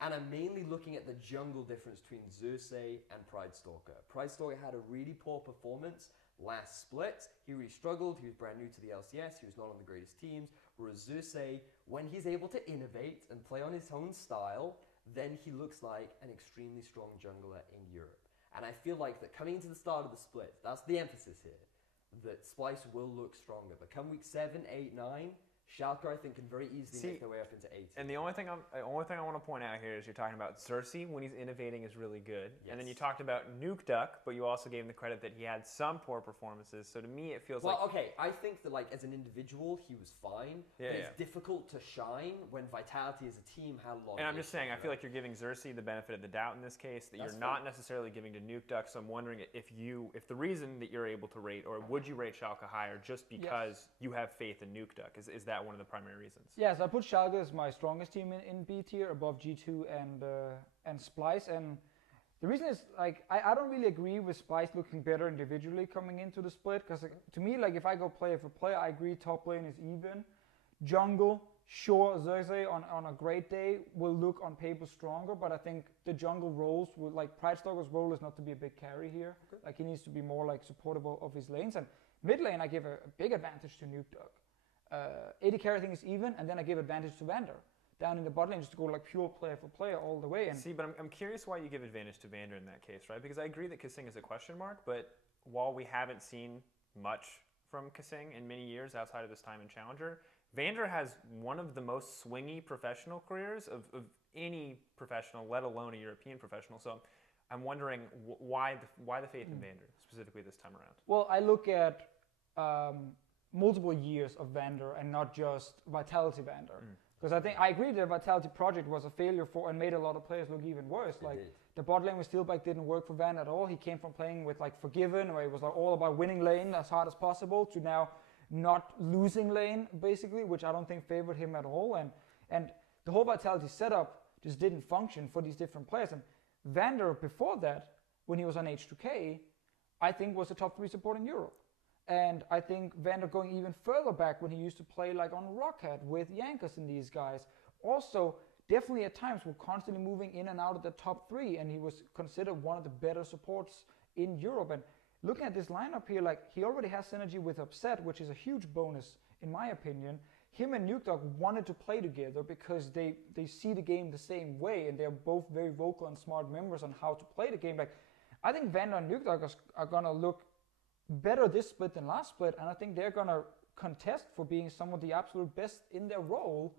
And I'm mainly looking at the jungle difference between Xerxes and Pridestalker. Pridestalker had a really poor performance last split. He really struggled. He was brand new to the LCS. He was not on the greatest teams. Whereas Xerxes, when he's able to innovate and play on his own style, then he looks like an extremely strong jungler in Europe. And I feel like that coming into the start of the split, that's the emphasis here. that Splyce will look stronger. But come week 7, 8, 9, Schalke, I think, can very easily make their way up into 8. And the only thing I want to point out here is you're talking about Xerxes when he's innovating is really good. Yes. And then you talked about Nuke Duck, but you also gave him the credit that he had some poor performances. So to me, it feels like... Well, okay, I think that, like, as an individual, he was fine. Yeah, but it's difficult to shine when Vitality as a team had a lot And of I'm just saying, I feel like you're giving Xerxes the benefit of the doubt in this case, that That's you're not necessarily giving to Nuke Duck. So I'm wondering if the reason that you're able to rate, or would you rate Schalke higher just because you have faith in Nuke Duck? Is that one of the primary reasons? Yes, I put Schalke as my strongest team in B tier, above G2 and Splyce. And the reason is, like, I don't really agree with Splyce looking better individually coming into the split, because to me, like, if I go player for player, I agree top lane is even. Jungle, sure, Xerxes on a great day will look on paper stronger, but I think the jungle roles, like, PrideStalker's role is not to be a big carry here. Okay. Like, he needs to be more, like, supportive of his lanes. And mid lane, I give a big advantage to Nuke Duck. 80 carry I think is even, and then I give advantage to Vander down in the bot lane just to go like pure player for player all the way. And see, but I'm curious why you give advantage to Vander in that case, right? Because I agree that Kasing is a question mark, but while we haven't seen much from Kasing in many years outside of this time in Challenger, Vander has one of the most swingy professional careers of any professional, let alone a European professional. So I'm wondering why the faith in Vander specifically this time around. Well, I look at multiple years of Vander and not just Vitality Vander. Because I agree that Vitality Project was a failure and made a lot of players look even worse. The bot lane with Steelback didn't work for Vander at all. He came from playing with like Forgiven, where it was like all about winning lane as hard as possible, to now not losing lane, basically, which I don't think favored him at all. And the whole Vitality setup just didn't function for these different players. And Vander, before that, when he was on H2K, I think was a top 3 support in Europe. And I think Vander going even further back when he used to play like on Roccat with Yankers and these guys. Also, definitely at times were constantly moving in and out of the top 3, and he was considered one of the better supports in Europe. And looking at this lineup here, like, he already has synergy with Upset, which is a huge bonus in my opinion. Him and Nuke Duck wanted to play together because they see the game the same way, and they're both very vocal and smart members on how to play the game. Like, I think Vander and Nuke Duck are gonna look better this split than last split, and I think they're gonna contest for being some of the absolute best in their role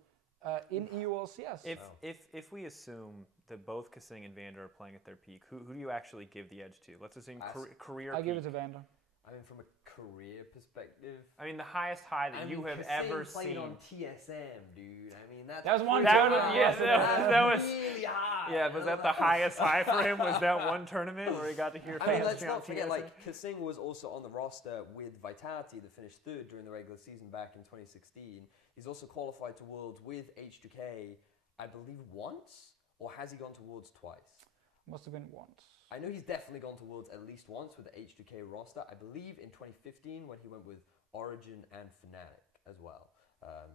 in EULCS. If we assume that both Kasing and Vander are playing at their peak, who do you actually give the edge to? Let's assume career. I give it to Vander. I mean, from a career perspective, I mean, the highest high that you have ever seen. on TSM, dude. I mean, that was one. That was really high. Yeah, was that the highest high for him? Was that one tournament where he got to hear fans? I mean, let's not forget, like, Kasing was also on the roster with Vitality that finished 3rd during the regular season back in 2016. He's also qualified to Worlds with H2K, I believe, once, or has he gone to Worlds twice? Must have been once. I know he's definitely gone to Worlds at least once with the H2K roster. I believe in 2015 when he went with Origin and Fnatic as well,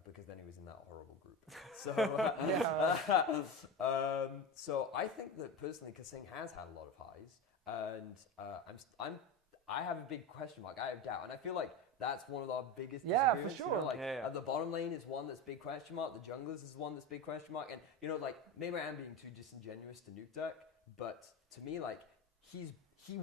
because then he was in that horrible group. So, so I think that personally Kasing has had a lot of highs, and I have a big question mark. I have doubt, and I feel like that's one of our biggest disagreements. For sure. You know, like, the bottom lane is one that's big question mark. The junglers is one that's big question mark, and you know, like, maybe I am being too disingenuous to Nuke Duck, but to me, like, he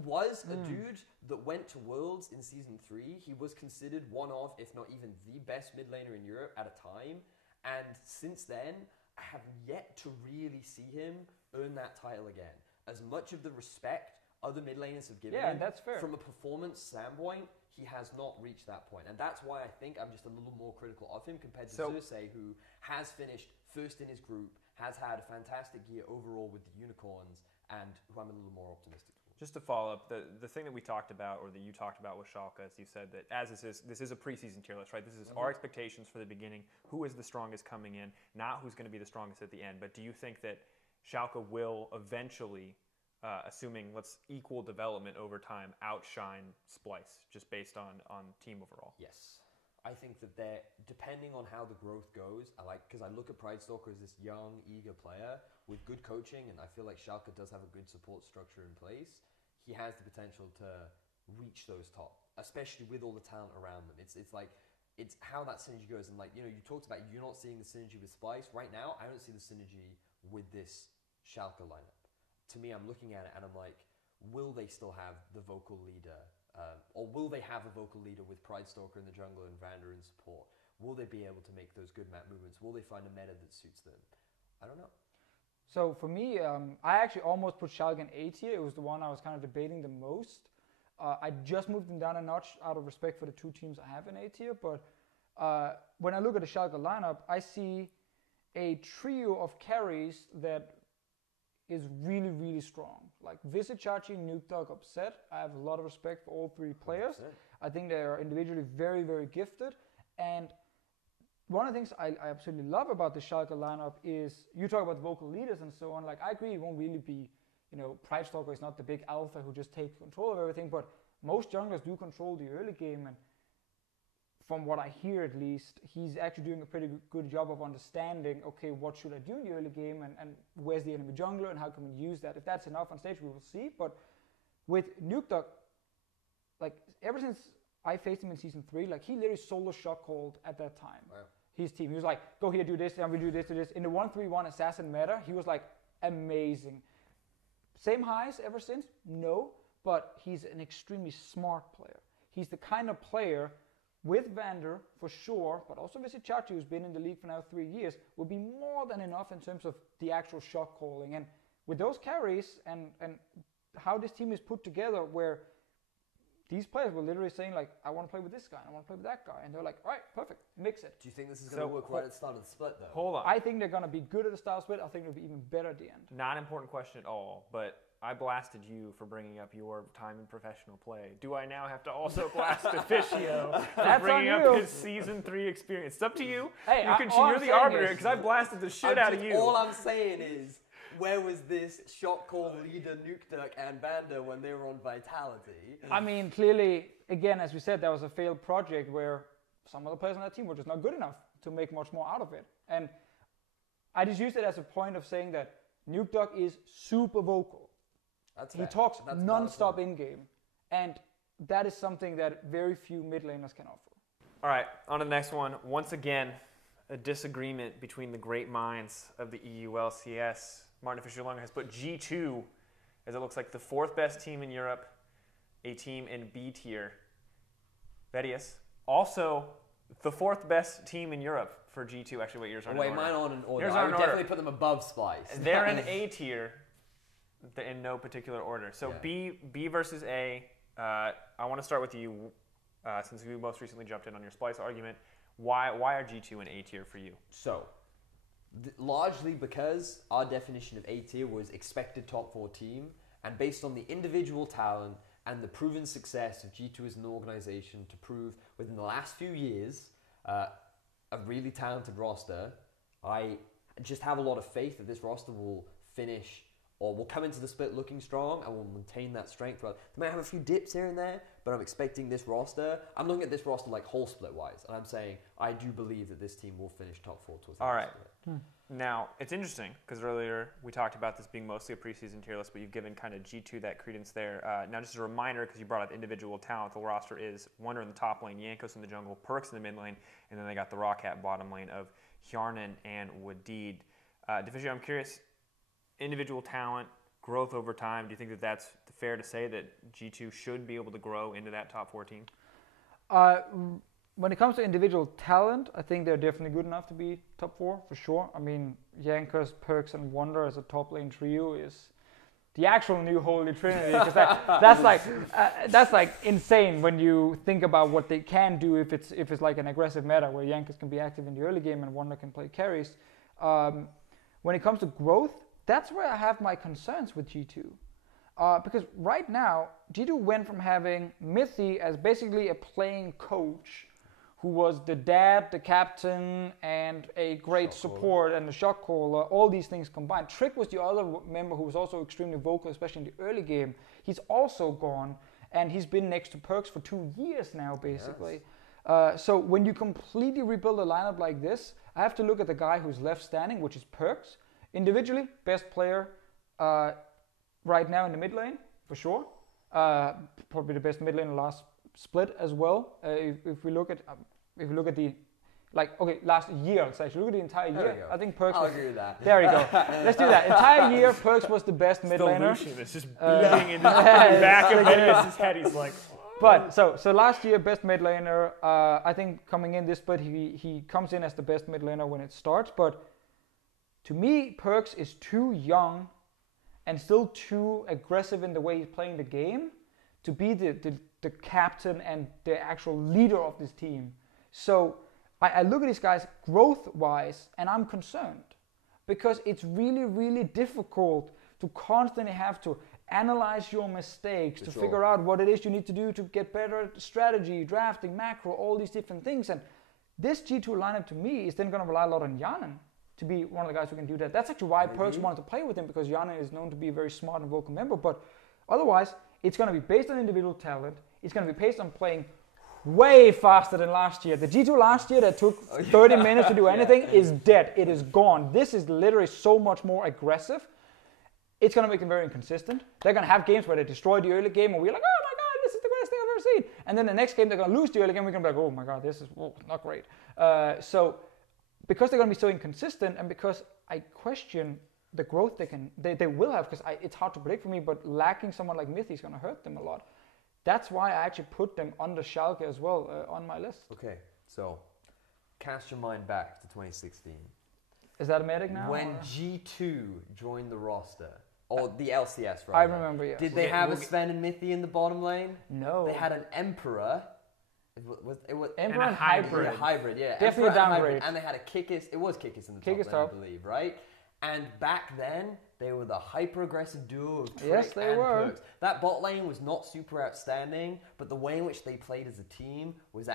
was a dude that went to Worlds in Season 3. He was considered one of, if not even the best mid laner in Europe at a time. And since then, I have yet to really see him earn that title again. As much of the respect other mid laners have given him, that's fair. from a performance standpoint, he has not reached that point. And that's why I think I'm just a little more critical of him compared to Xerxes, who has finished 1st in his group, has had a fantastic year overall with the Unicorns, and who I'm a little more optimistic for. Just to follow up, the thing that we talked about, or that you talked about with Schalke, as you said, that as this is a preseason tier list, right? This is our expectations for the beginning. Who is the strongest coming in, not who's going to be the strongest at the end. But do you think that Schalke will eventually, assuming equal development over time, outshine Splyce just based on team overall? Yes. I think that they're, depending on how the growth goes, because I look at PrideStalker as this young, eager player with good coaching, and I feel like Schalke does have a good support structure in place. He has the potential to reach those top, especially with all the talent around them. It's how that synergy goes, and, like, you know, you talked about you're not seeing the synergy with Splyce. Right now, I don't see the synergy with this Schalke lineup. To me, I'm looking at it and I'm like, will they still have the vocal leader Or will they have a vocal leader with Pride Stalker in the jungle and Vander in support? Will they be able to make those good map movements? Will they find a meta that suits them? I don't know. So for me, I actually almost put Schalke in A tier. It was the one I was kind of debating the most. I just moved them down a notch out of respect for the two teams I have in A tier. But when I look at the Schalke lineup, I see a trio of carries that is really, really strong. Like Visichachi, Nukedog, Upset. I have a lot of respect for all three players. 100%. I think they are individually very, very gifted. And one of the things I absolutely love about the Schalke lineup is, you talk about vocal leaders and so on. Like, I agree, it won't really be, Pride Stalker is not the big alpha who just takes control of everything, but most junglers do control the early game, and from what I hear at least, he's actually doing a pretty good job of understanding, okay, what should I do in the early game, and where's the enemy jungler, and how can we use that? If that's enough on stage, we will see. But with Nukedog, like, ever since I faced him in Season 3, like, he literally solo shot called at that time. Wow. His team. He was like, go here, do this, and we do this, do this. In the 1-3-1 assassin meta, he was like, amazing. Same highs ever since? No, but he's an extremely smart player. He's the kind of player, with Vander, for sure, but also Visichachi, who's been in the league for now 3 years, will be more than enough in terms of the actual shot calling. And with those carries and how this team is put together, where these players were literally saying, like, I want to play with this guy, I want to play with that guy. And they're like, all right, perfect, mix it. Do you think this is going to work right at the start of the split, though? Hold on. I think they're going to be good at the start split. I think they'll be even better at the end. Not an important question at all, but I blasted you for bringing up your time in professional play. Do I now have to also blast Deficio for bringing up his Season 3 experience? It's up to you. Hey, you're the arbiter, because I blasted the shit out of you. All I'm saying is, where was this shot call leader Nukedog and Vander when they were on Vitality? I mean, clearly, again, as we said, that was a failed project where some of the players on that team were just not good enough to make much more out of it. And I just used it as a point of saying that Nukedog is super vocal. He talks non-stop in-game. And that is something that very few mid laners can offer. All right, on to the next one. Once again, a disagreement between the great minds of the EULCS. Martin Fisher Longer has put G2 as it looks like the 4th best team in Europe, a team in B tier. Vedius, also the 4th best team in Europe for G2. Actually, wait, yours aren't in order. Mine aren't in order. Yours I aren't would in order. definitely put them above Splyce. They're in A tier in no particular order. So Yeah. B versus A. I want to start with you since you most recently jumped in on your Splyce argument. Why are G2 in A tier for you? So, largely because our definition of A tier was expected top 4 team, and based on the individual talent and the proven success of G2 as an organization to prove within the last few years a really talented roster, I just have a lot of faith that this roster will finish or will come into the split looking strong and will maintain that strength throughout. They might have a few dips here and there, but I'm expecting this roster. I'm looking at this roster like whole split wise, and I'm saying I do believe that this team will finish top 4 towards the All right. split. Now, it's interesting because earlier we talked about this being mostly a preseason tier list, but you've given kind of G2 that credence there. Now, just a reminder, because you brought up individual talent, the roster is Wonder in the top lane, Jankos in the jungle, Perks in the mid lane, and then they got the Roccat bottom lane of Hjarnan and Wadid. Deficio, I'm curious, individual talent, growth over time, do you think that that's fair to say that G2 should be able to grow into that top 4 team? When it comes to individual talent, I think they're definitely good enough to be top 4 for sure. I mean, Jankos, Perks, and Wonder as a top lane trio is the actual new holy trinity. That's like insane when you think about what they can do if it's like an aggressive meta where Jankos can be active in the early game and Wonder can play carries. When it comes to growth, that's where I have my concerns with G2. Because right now, G2 went from having Mithy as basically a playing coach who was the dad, the captain, and a great support and the shot caller, all these things combined. Trick was the other member who was also extremely vocal, especially in the early game. He's also gone, and he's been next to Perks for 2 years now, basically. Yes. So when you completely rebuild a lineup like this, I have to look at the guy who's left standing, which is Perks. Individually, best player right now in the mid lane, for sure. Probably the best mid lane in the last split as well. If we look at the, last year, so if you look at the entire year, I think Perks I'll agree with that. There you go. Let's do that. Entire year, Perks was the best mid laner. It's just beating in the back of his head. He's like, But so last year, best mid laner. I think coming in this split, he comes in as the best mid laner when it starts. But to me, Perks is too young and still too aggressive in the way he's playing the game to be the captain and the actual leader of this team. So I look at these guys growth-wise, and I'm concerned because it's really, really difficult to constantly have to analyze your mistakes, to figure out what it is you need to do to get better strategy, drafting, macro, all these different things. And this G2 lineup to me is then going to rely a lot on Yanin to be one of the guys who can do that. That's actually why Perks wanted to play with him, because Yanin is known to be a very smart and vocal member. But otherwise, it's going to be based on individual talent. It's going to be based on playing way faster than last year. The G2 last year that took 30 minutes to do anything is dead. It is gone. This is literally so much more aggressive. It's going to make them very inconsistent. They're going to have games where they destroy the early game and we're like, oh my God, this is the greatest thing I've ever seen. And then the next game, they're going to lose the early game. We're going to be like, oh my God, this is not great. So because they're going to be so inconsistent and because I question the growth they will have, because it's hard to predict for me, but lacking someone like Mythy is going to hurt them a lot. That's why I actually put them under Schalke as well on my list. Okay, so cast your mind back to 2016. Is that a medic now? When G2 joined the roster, or the LCS, right? I remember, yes. Did they have a Sven and Mythy in the bottom lane? No. They had an Emperor. It was Emperor and hybrid. Yeah, hybrid, yeah. Definitely Emperor downgrade. And they had a Kikis. It was Kikis in the Kikis top lane, I believe, right? And back then, they were the hyper-aggressive duo of Trick yes, they and were. Perks. That bot lane was not super outstanding, but the way in which they played as a team was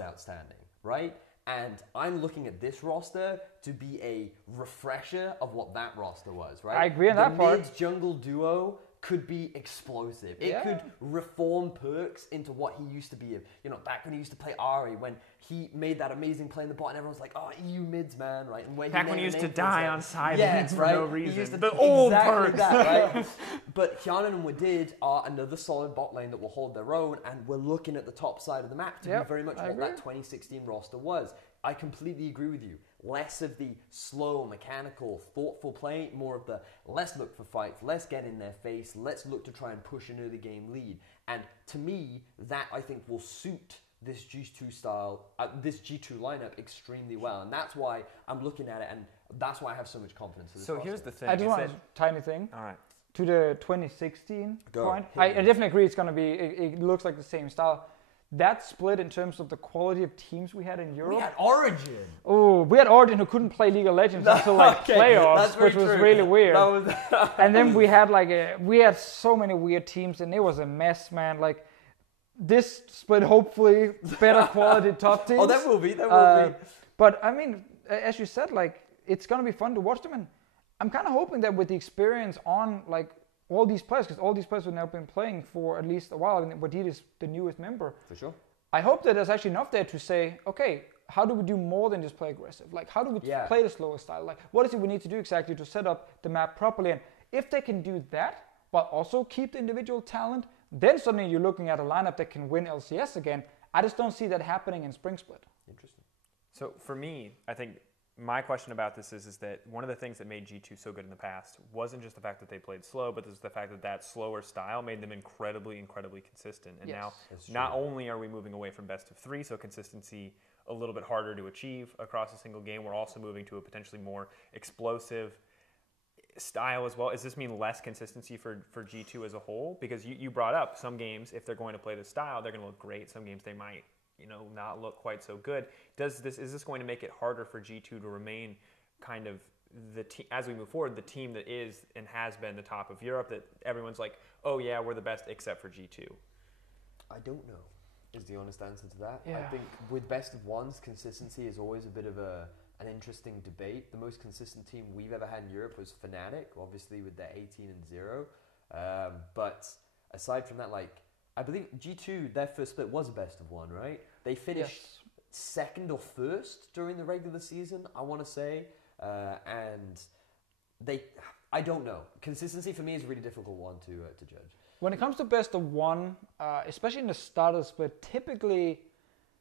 outstanding, right? And I'm looking at this roster to be a refresher of what that roster was, right? I agree on that part. The mid-jungle duo could be explosive. It could reform Perks into what he used to be. You know, back when he used to play Ari, when he made that amazing play in the bot, and everyone's like, "Oh, EU mids, man!" Right? And back when he used to die on side lanes for right? no reason. The old exactly Perks. that, right? But Hyanan and Wadid are another solid bot lane that will hold their own, and we're looking at the top side of the map to be very much what that 2016 roster was. I completely agree with you. Less of the slow, mechanical, thoughtful play, more of the let's look for fights, let's get in their face, let's look to try and push an early game lead. And to me, that I think will suit this G2 style, this G2 lineup extremely well. And that's why I'm looking at it, and that's why I have so much confidence in this roster. Here's the thing. I just want a tiny thing. All right. To the 2016 point. I definitely agree it's going to be, it looks like the same style. That split in terms of the quality of teams we had in Europe. We had Origin. Oh, we had Origin who couldn't play League of Legends until like playoffs, which was really weird. And then we had we had so many weird teams, and it was a mess, man. Like this split, hopefully better quality top teams. Oh, that will be. But I mean, as you said, like it's gonna be fun to watch them, and I'm kind of hoping that with the experience on like all these players, because all these players have now been playing for at least a while, and Wadid is the newest member. For sure. I hope that there's actually enough there to say, okay, how do we do more than just play aggressive? Like, how do we play the slower style? Like, what is it we need to do exactly to set up the map properly? And if they can do that, while also keep the individual talent, then suddenly you're looking at a lineup that can win LCS again. I just don't see that happening in Spring Split. Interesting. So for me, I think my question about this is that one of the things that made G2 so good in the past wasn't just the fact that they played slow, but it was the fact that that slower style made them incredibly, incredibly consistent. And now, not only are we moving away from best of three, so consistency a little bit harder to achieve across a single game, we're also moving to a potentially more explosive style as well. Does this mean less consistency for G2 as a whole? Because you brought up some games, if they're going to play this style, they're going to look great. Some games they might not look quite so good. Is this going to make it harder for G2 to remain kind of the team as we move forward, the team that is and has been the top of Europe, that everyone's like, oh yeah, we're the best except for G2? I don't know is the honest answer to that. Yeah. I think with best of ones, consistency is always a bit of an interesting debate. The most consistent team we've ever had in Europe was Fnatic, obviously with their 18-0. But aside from that, like, I believe G2, their first split was a best of one, right? They finished second or first during the regular season, I want to say. And I don't know. Consistency for me is a really difficult one to judge. When it comes to best of one, especially in the start of the split, typically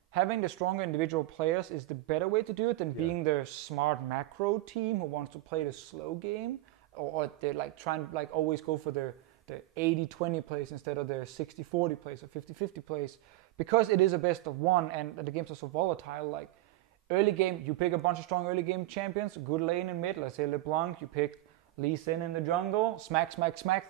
having the stronger individual players is the better way to do it than being the smart macro team who wants to play the slow game, or they like try and like always go for the the 80-20 plays instead of their 60-40 plays or 50-50 plays, because it is a best of one and the games are so volatile. Like early game, you pick a bunch of strong early game champions, good lane in mid. Let's say LeBlanc, you pick Lee Sin in the jungle, smack,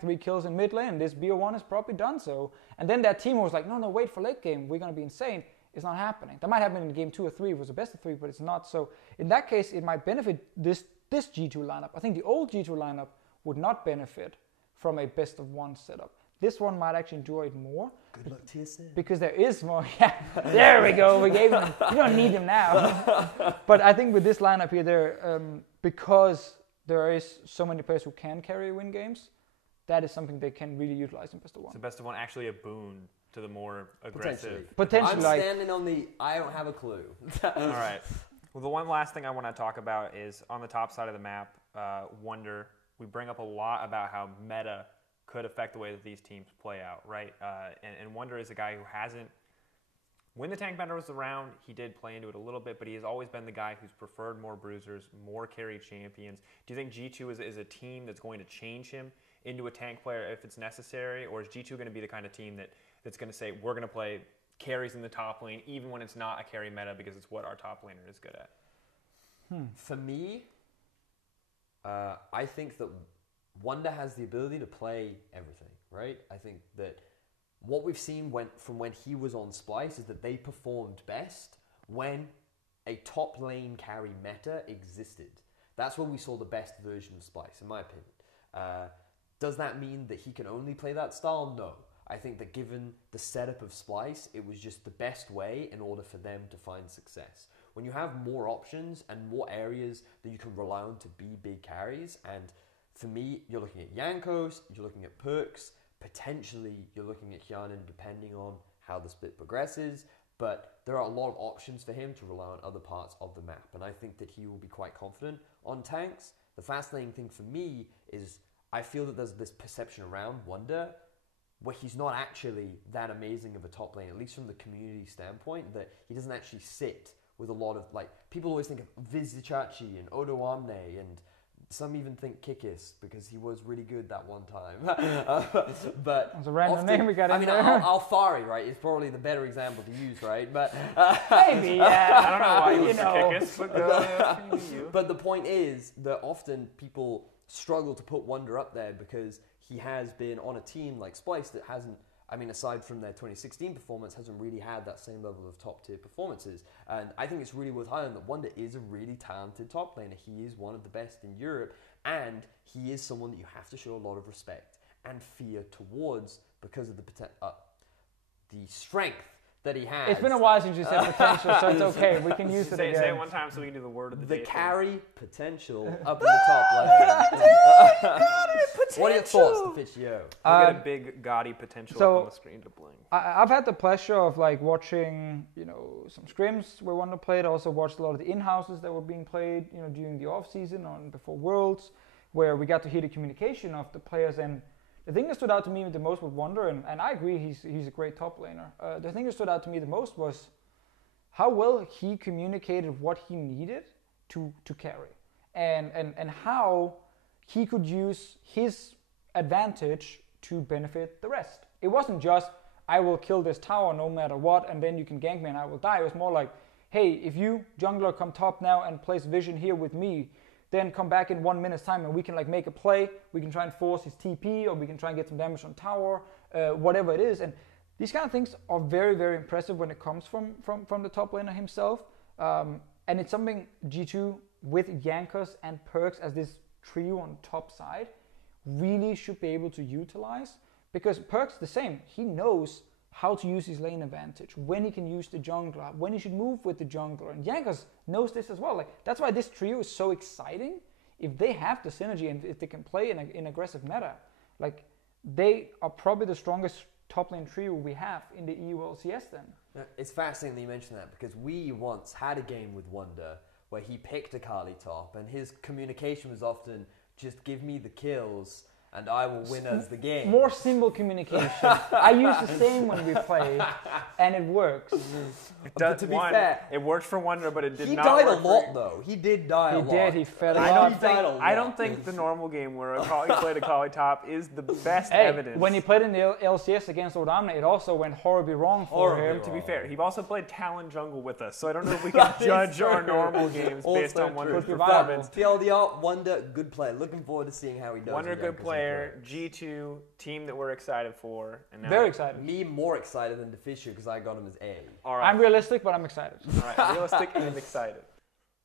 3 kills in mid lane. This BO1 is probably done so. And then that team was like, no, wait for late game. We're going to be insane. It's not happening. That might happen in game 2 or 3. It was a best of 3, but it's not. So in that case, it might benefit this G2 lineup. I think the old G2 lineup would not benefit from a best of one setup. This one might actually enjoy it more. Good luck to you, Sid. Because there is more. Yeah, there we go. We gave him. You don't need him now. But I think with this lineup here, because there is so many players who can carry win games, that is something they can really utilize in best of one. So best of one actually a boon to the more aggressive. Potentially. I'm standing on the I don't have a clue. All right. Well, the one last thing I want to talk about is on the top side of the map, Wonder. We bring up a lot about how meta could affect the way that these teams play out, right? And Wonder is a guy who hasn't, when the tank meta was around, he did play into it a little bit, but he has always been the guy who's preferred more bruisers, more carry champions. Do you think G2 is a team that's going to change him into a tank player if it's necessary, or is G2 going to be the kind of team that's going to say, we're going to play carries in the top lane, even when it's not a carry meta, because it's what our top laner is good at? For me, I think that Wonder has the ability to play everything, right? I think that what we've seen from when he was on Splyce is that they performed best when a top lane carry meta existed. That's when we saw the best version of Splyce, in my opinion. Does that mean that he can only play that style? No. I think that given the setup of Splyce, it was just the best way in order for them to find success. When you have more options and more areas that you can rely on to be big carries, and for me, you're looking at Jankos, you're looking at Perks, potentially you're looking at Hyanin depending on how the split progresses, but there are a lot of options for him to rely on other parts of the map, and I think that he will be quite confident on tanks. The fascinating thing for me is I feel that there's this perception around Wonder where he's not actually that amazing of a top lane, at least from the community standpoint, that he doesn't actually sit with a lot of, like, people always think of Vizicachi and Odo Amne, and some even think Kikis because he was really good that one time. But that's a random name we got in there. Alfari, right, is probably the better example to use, right? But maybe, yeah. I don't know why you was for Kikis, but But the point is that often people struggle to put Wonder up there because he has been on a team like Splyce that hasn't, I mean, aside from their 2016 performance, hasn't really had that same level of top-tier performances. And I think it's really worth highlighting that Wonder is a really talented top laner. He is one of the best in Europe, and he is someone that you have to show a lot of respect and fear towards because of the strength that he has. It's been a while since you said potential, so it's okay. We can use it again. Say it one time so we can do the word of the day. The carry potential up in the top lane. What are your thoughts, Deficio? We get a big gaudy potential up on the screen to bling. I've had the pleasure of like watching, some scrims where Wonder played. I also watched a lot of the in-houses that were being played, during the off-season or before Worlds, where we got to hear the communication of the players. And the thing that stood out to me the most with Wonder, and I agree he's a great top laner. The thing that stood out to me the most was how well he communicated what he needed to carry, and how he could use his advantage to benefit the rest. It wasn't just, I will kill this tower no matter what, and then you can gank me and I will die. It was more like, hey, if you, jungler, come top now and place vision here with me, then come back in 1 minute's time and we can like make a play. We can try and force his TP, or we can try and get some damage on tower, whatever it is. And these kind of things are very, very impressive when it comes from the top laner himself. And it's something G2 with Jankos and Perks as this trio on top side really should be able to utilize, because Perks the same. He knows how to use his lane advantage, when he can use the jungler, when he should move with the jungler, and Jankos knows this as well. Like, that's why this trio is so exciting. If they have the synergy and if they can play in aggressive meta, like, they are probably the strongest top lane trio we have in the EULCS then. It's fascinating that you mentioned that, because we once had a game with Wonder where he picked a Kali top, and his communication was often, just give me the kills, and I will win us the game. More simple communication. I use the same when we play, and it works. But to be fair, it worked for Wonder, but it did not work. He work died a lot, though. He did die a lot. He did. He fed a lot. I don't think the normal game where Akali played Akali top is the best evidence. When he played in the LCS against Odamna, it also went horribly wrong for him. To be fair, he also played Talon jungle with us, so I don't know if we can judge our normal games based on Wonder's performance. TLDR, Wonder, good player. Looking forward to seeing how he does. Wonder, good player. G2, team that we're excited for. And now very excited. Me more excited than Deficio because I got him as A. All right. I'm realistic, but I'm excited. All right, realistic and excited.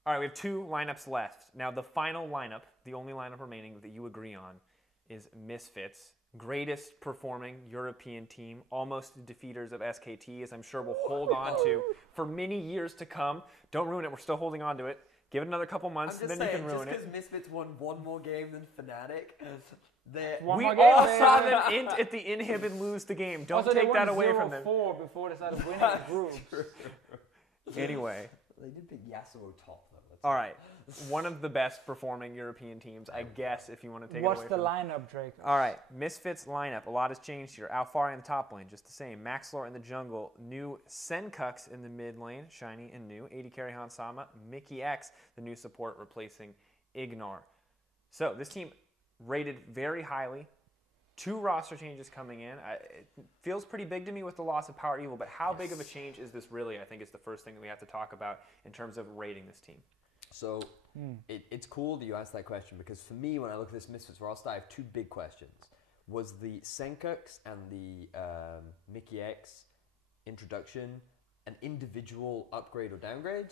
All right, we have 2 lineups left. Now, the final lineup, the only lineup remaining that you agree on, is Misfits. Greatest performing European team, almost defeaters of SKT, as I'm sure we'll hold on to for many years to come. Don't ruin it. We're still holding on to it. Give it another couple months, and then you can ruin it. Just because Misfits won one more game than Fnatic, we all saw them at the inhib and lose the game. Don't also, take that away from them. 4 before they started winning the groups. Anyway. They did pick Yasuo top, though. All right. One of the best performing European teams, I guess, if you want to take it away What's the lineup, Drake? All right. Misfits lineup. A lot has changed here. Alfari in the top lane, just the same. Maxlor in the jungle. New Senkux in the mid lane, shiny and new. AD carry Hansama. Mickey X, the new support, replacing Ignar. So this team rated very highly. 2 roster changes coming in. It feels pretty big to me with the loss of Power Evil, but how big of a change is this really, I think, is the first thing that we have to talk about in terms of rating this team. So it's cool that you asked that question because for me, when I look at this Misfits roster, I have 2 big questions. Was the Senkux and the Mickey X introduction an individual upgrade or downgrade?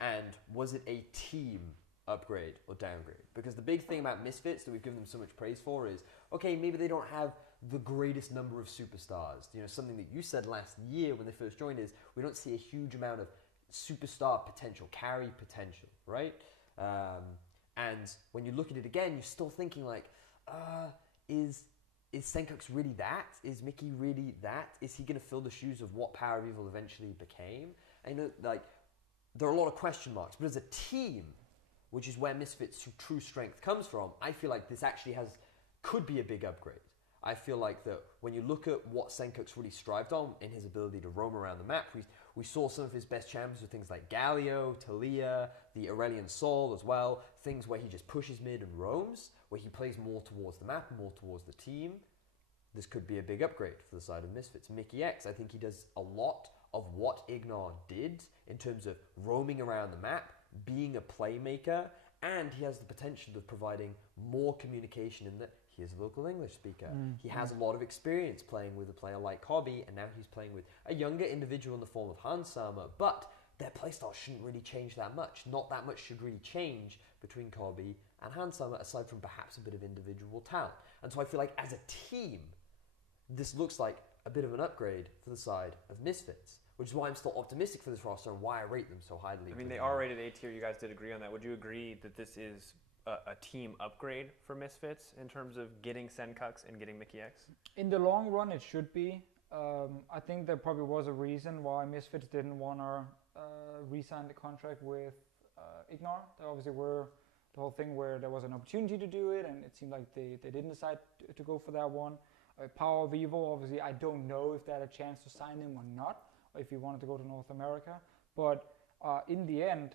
And was it a team upgrade or downgrade? Because the big thing about Misfits that we've given them so much praise for is, okay, maybe they don't have the greatest number of superstars. You know, something that you said last year when they first joined is we don't see a huge amount of superstar potential, carry potential, right? And when you look at it again, you're still thinking like, is Senkux really that? Is Mickey really that? Is he going to fill the shoes of what Power of Evil eventually became? And you know, like, there are a lot of question marks, but as a team, which is where Misfits' true strength comes from, I feel like this actually could be a big upgrade. I feel like that when you look at what Senkux really strived on in his ability to roam around the map, we saw some of his best champions with things like Galio, Talia, the Aurelion Sol as well, things where he just pushes mid and roams, where he plays more towards the map, more towards the team. This could be a big upgrade for the side of Misfits. Mickey X, I think he does a lot of what Ignar did in terms of roaming around the map, being a playmaker, and he has the potential of providing more communication in that he is a local English speaker. He has a lot of experience playing with a player like Hobby, and now he's playing with a younger individual in the form of Hansama, but their playstyle shouldn't really change that much. Not that much should really change between Hobby and Hansama, aside from perhaps a bit of individual talent. And so I feel like as a team, this looks like a bit of an upgrade for the side of Misfits, which is why I'm still optimistic for this roster and why I rate them so highly. I mean, they are rated A tier. You guys did agree on that. Would you agree that this is a team upgrade for Misfits in terms of getting Senkux and getting Mickey X? In the long run, it should be. I think there probably was a reason why Misfits didn't want to re-sign the contract with Ignar. There obviously were the whole thing where there was an opportunity to do it, and it seemed like they didn't decide to go for that one. Power of Evil, obviously, I don't know if they had a chance to sign him or not, or if he wanted to go to North America. But in the end,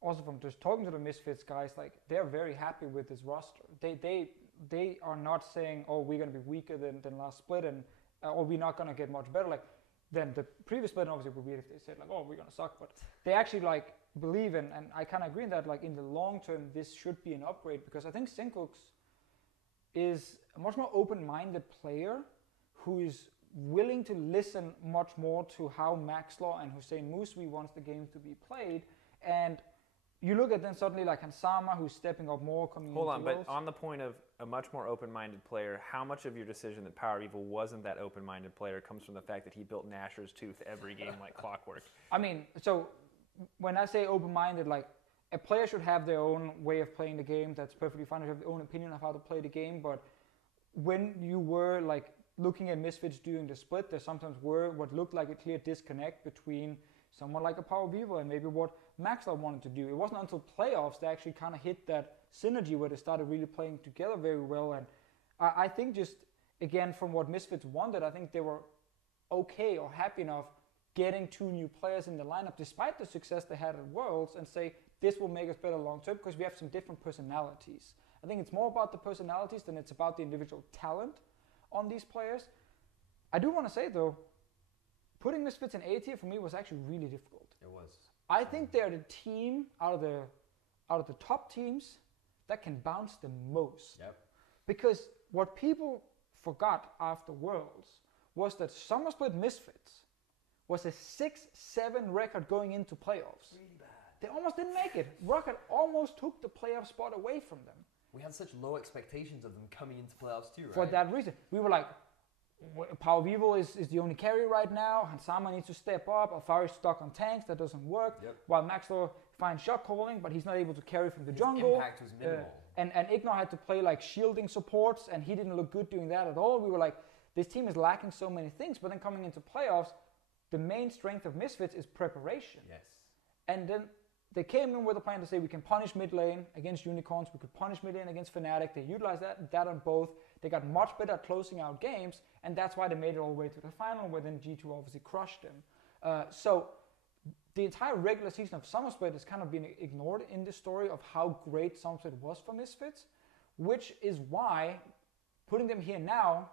also from just talking to the Misfits guys, like, they're very happy with this roster. They are not saying, oh, we're going to be weaker than last split, and or we're not going to get much better. Like, than the previous split, and obviously it would be if they said, like, oh, we're going to suck. But they actually, like, believe in, and I kind of agree in that, like, in the long term, this should be an upgrade, because I think Senkux is a much more open-minded player who is willing to listen much more to how Maxlaw and Hussein Mouswi wants the game to be played. And you look at then suddenly like Hansama, who's stepping up more. Hold on, but on the point of a much more open-minded player, how much of your decision that Power Evil wasn't that open-minded player comes from the fact that he built Nasher's Tooth every game like clockwork? I mean, so when I say open-minded, like, a player should have their own way of playing the game. That's perfectly fine. They have their own opinion of how to play the game. But when you were like looking at Misfits during the split, there sometimes were what looked like a clear disconnect between someone like a Power of Evil and maybe what Maxlaw wanted to do. It wasn't until playoffs they actually kind of hit that synergy where they started really playing together very well. And I think just, again, from what Misfits wanted, I think they were okay or happy enough getting 2 new players in the lineup, despite the success they had at Worlds, and say, this will make us better long term because we have some different personalities. I think it's more about the personalities than it's about the individual talent on these players. I do want to say, though, putting Misfits in A tier for me was actually really difficult. It was. I think they're the team out of the top teams that can bounce the most. Yep. Because what people forgot after Worlds was that Summer Split Misfits was a 6-7 record going into playoffs. Really bad. They almost didn't make it. Roccat almost took the playoff spot away from them. We had such low expectations of them coming into playoffs too, right? For that reason. We were like, Power Vivo is the only carry right now. Hansama needs to step up. Alfari's stuck on tanks. That doesn't work. Yep. While Maxlor finds shot calling, but he's not able to carry from the His jungle. impact was minimal. And Ignor had to play like shielding supports, and he didn't look good doing that at all. We were like, this team is lacking so many things. But then coming into playoffs, the main strength of Misfits is preparation. Yes. And then they came in with a plan to say we can punish mid lane against Unicorns, we could punish mid lane against Fnatic. They utilized that on both. They got much better at closing out games, and that's why they made it all the way to the final, where then G2 obviously crushed them. So the entire regular season of Summer Split has kind of been ignored in the story of how great Summer Split was for Misfits, which is why putting them here now,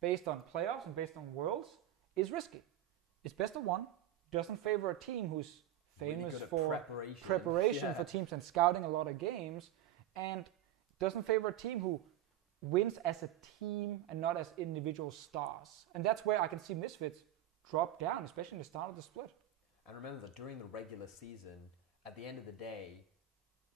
based on playoffs and based on Worlds, is risky. It's best of 1, doesn't favor a team who's famous really for preparation for teams and scouting a lot of games, and doesn't favor a team who wins as a team and not as individual stars. And that's where I can see Misfits drop down, especially in the start of the split. And remember that during the regular season, at the end of the day,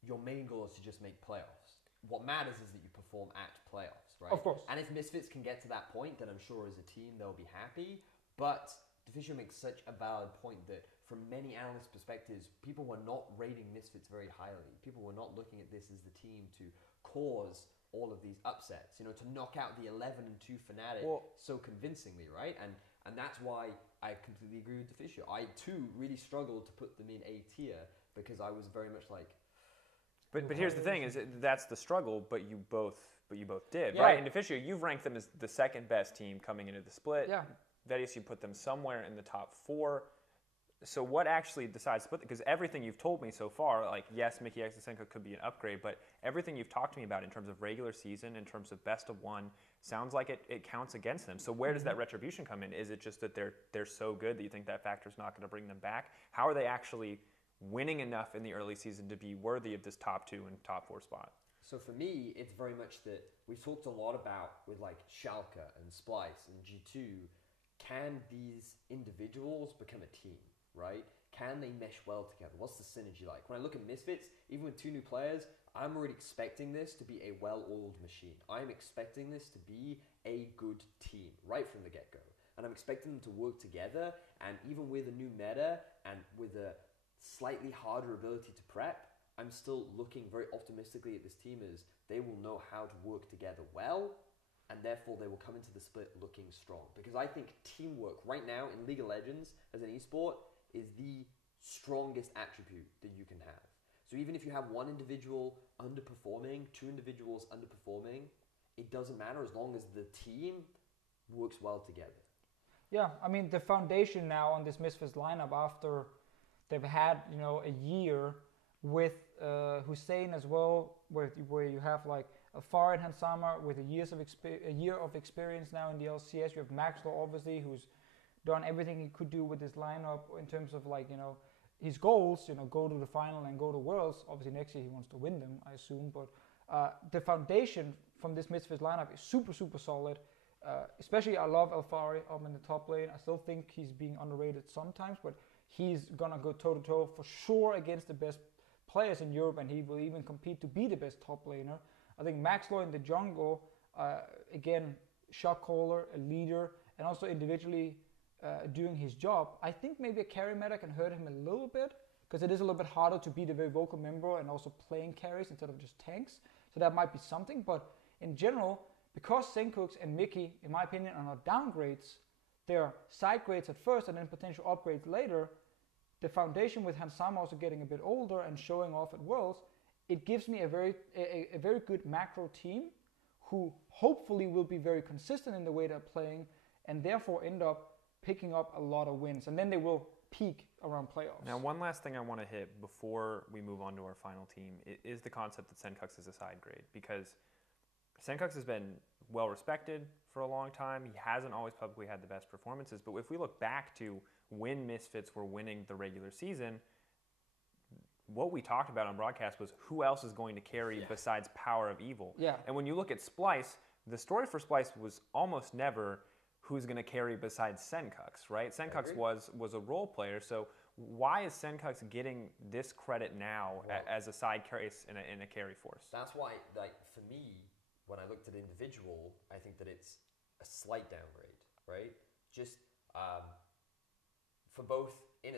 your main goal is to just make playoffs. What matters is that you perform at playoffs, right? Of course. And if Misfits can get to that point, then I'm sure as a team they'll be happy. But Deficio makes such a valid point that from many analyst perspectives, people were not rating Misfits very highly. People were not looking at this as the team to cause all of these upsets, you know, to knock out the 11-2 Fnatic so convincingly, right? And that's why I completely agree with Deficio. I too really struggled to put them in A tier because I was very much like. But here's the thing: is that's the struggle. But you both did, Yeah. right? And Deficio, you've ranked them as the second best team coming into the split. Yeah. Vedius, you put them somewhere in the top 4. So what actually decides to put, because everything you've told me so far, like yes, Mickey Xasenko could be an upgrade, but everything you've talked to me about in terms of regular season, in terms of best of 1, sounds like it counts against them. So where does that retribution come in? Is it just that they're so good that you think that factor's not going to bring them back? How are they actually winning enough in the early season to be worthy of this top 2 and top 4 spot? So for me, it's very much that we've talked a lot about with like Schalke and Splyce and G2, can these individuals become a team? Right? Can they mesh well together? What's the synergy like? When I look at Misfits, even with 2 new players, I'm already expecting this to be a well-oiled machine. I'm expecting this to be a good team right from the get-go. And I'm expecting them to work together, and even with a new meta and with a slightly harder ability to prep, I'm still looking very optimistically at this team as they will know how to work together well, and therefore they will come into the split looking strong. Because I think teamwork right now in League of Legends as an esport is the strongest attribute that you can have. So even if you have one individual underperforming, 2 individuals underperforming, it doesn't matter as long as the team works well together. Yeah, I mean, the foundation now on this Misfits lineup, after they've had, you know, a year with Hussein as well, where you have like Alfari and Hansama with a year of experience now in the LCS. You have Maxwell, obviously, who's done everything he could do with this lineup in terms of like, you know, his goals, you know, go to the final and go to Worlds. Obviously next year he wants to win them, I assume, but the foundation from this Misfits lineup is super, super solid. Especially I love Alfari up in the top lane. I still think he's being underrated sometimes, but he's gonna go toe-to-toe for sure against the best players in Europe, and he will even compete to be the best top laner. I think Maxwell in the jungle, again, shot caller, a leader, and also individually doing his job. I think maybe a carry meta can hurt him a little bit, because it is a little bit harder to be the very vocal member and also playing carries instead of just tanks. So that might be something, but in general, because Senkooks and Mickey, in my opinion, are not downgrades, they're side grades at first and then potential upgrades later. The foundation with Hansama also getting a bit older and showing off at Worlds, it gives me a very good macro team who hopefully will be very consistent in the way they're playing and therefore end up picking up a lot of wins. And then they will peak around playoffs. Now, one last thing I want to hit before we move on to our final team is the concept that Sencux is a side grade, because Sencux has been well respected for a long time. He hasn't always publicly had the best performances, but if we look back to when Misfits were winning the regular season, what we talked about on broadcast was who else is going to carry besides Power of Evil. Yeah. And when you look at Splyce, the story for Splyce was almost never who's going to carry besides Sencux, right? Sencux was a role player, so why is Sencux getting this credit now as a side case in a carry force? That's why, like, for me, when I looked at individual, I think that it's a slight downgrade, right? Just for both in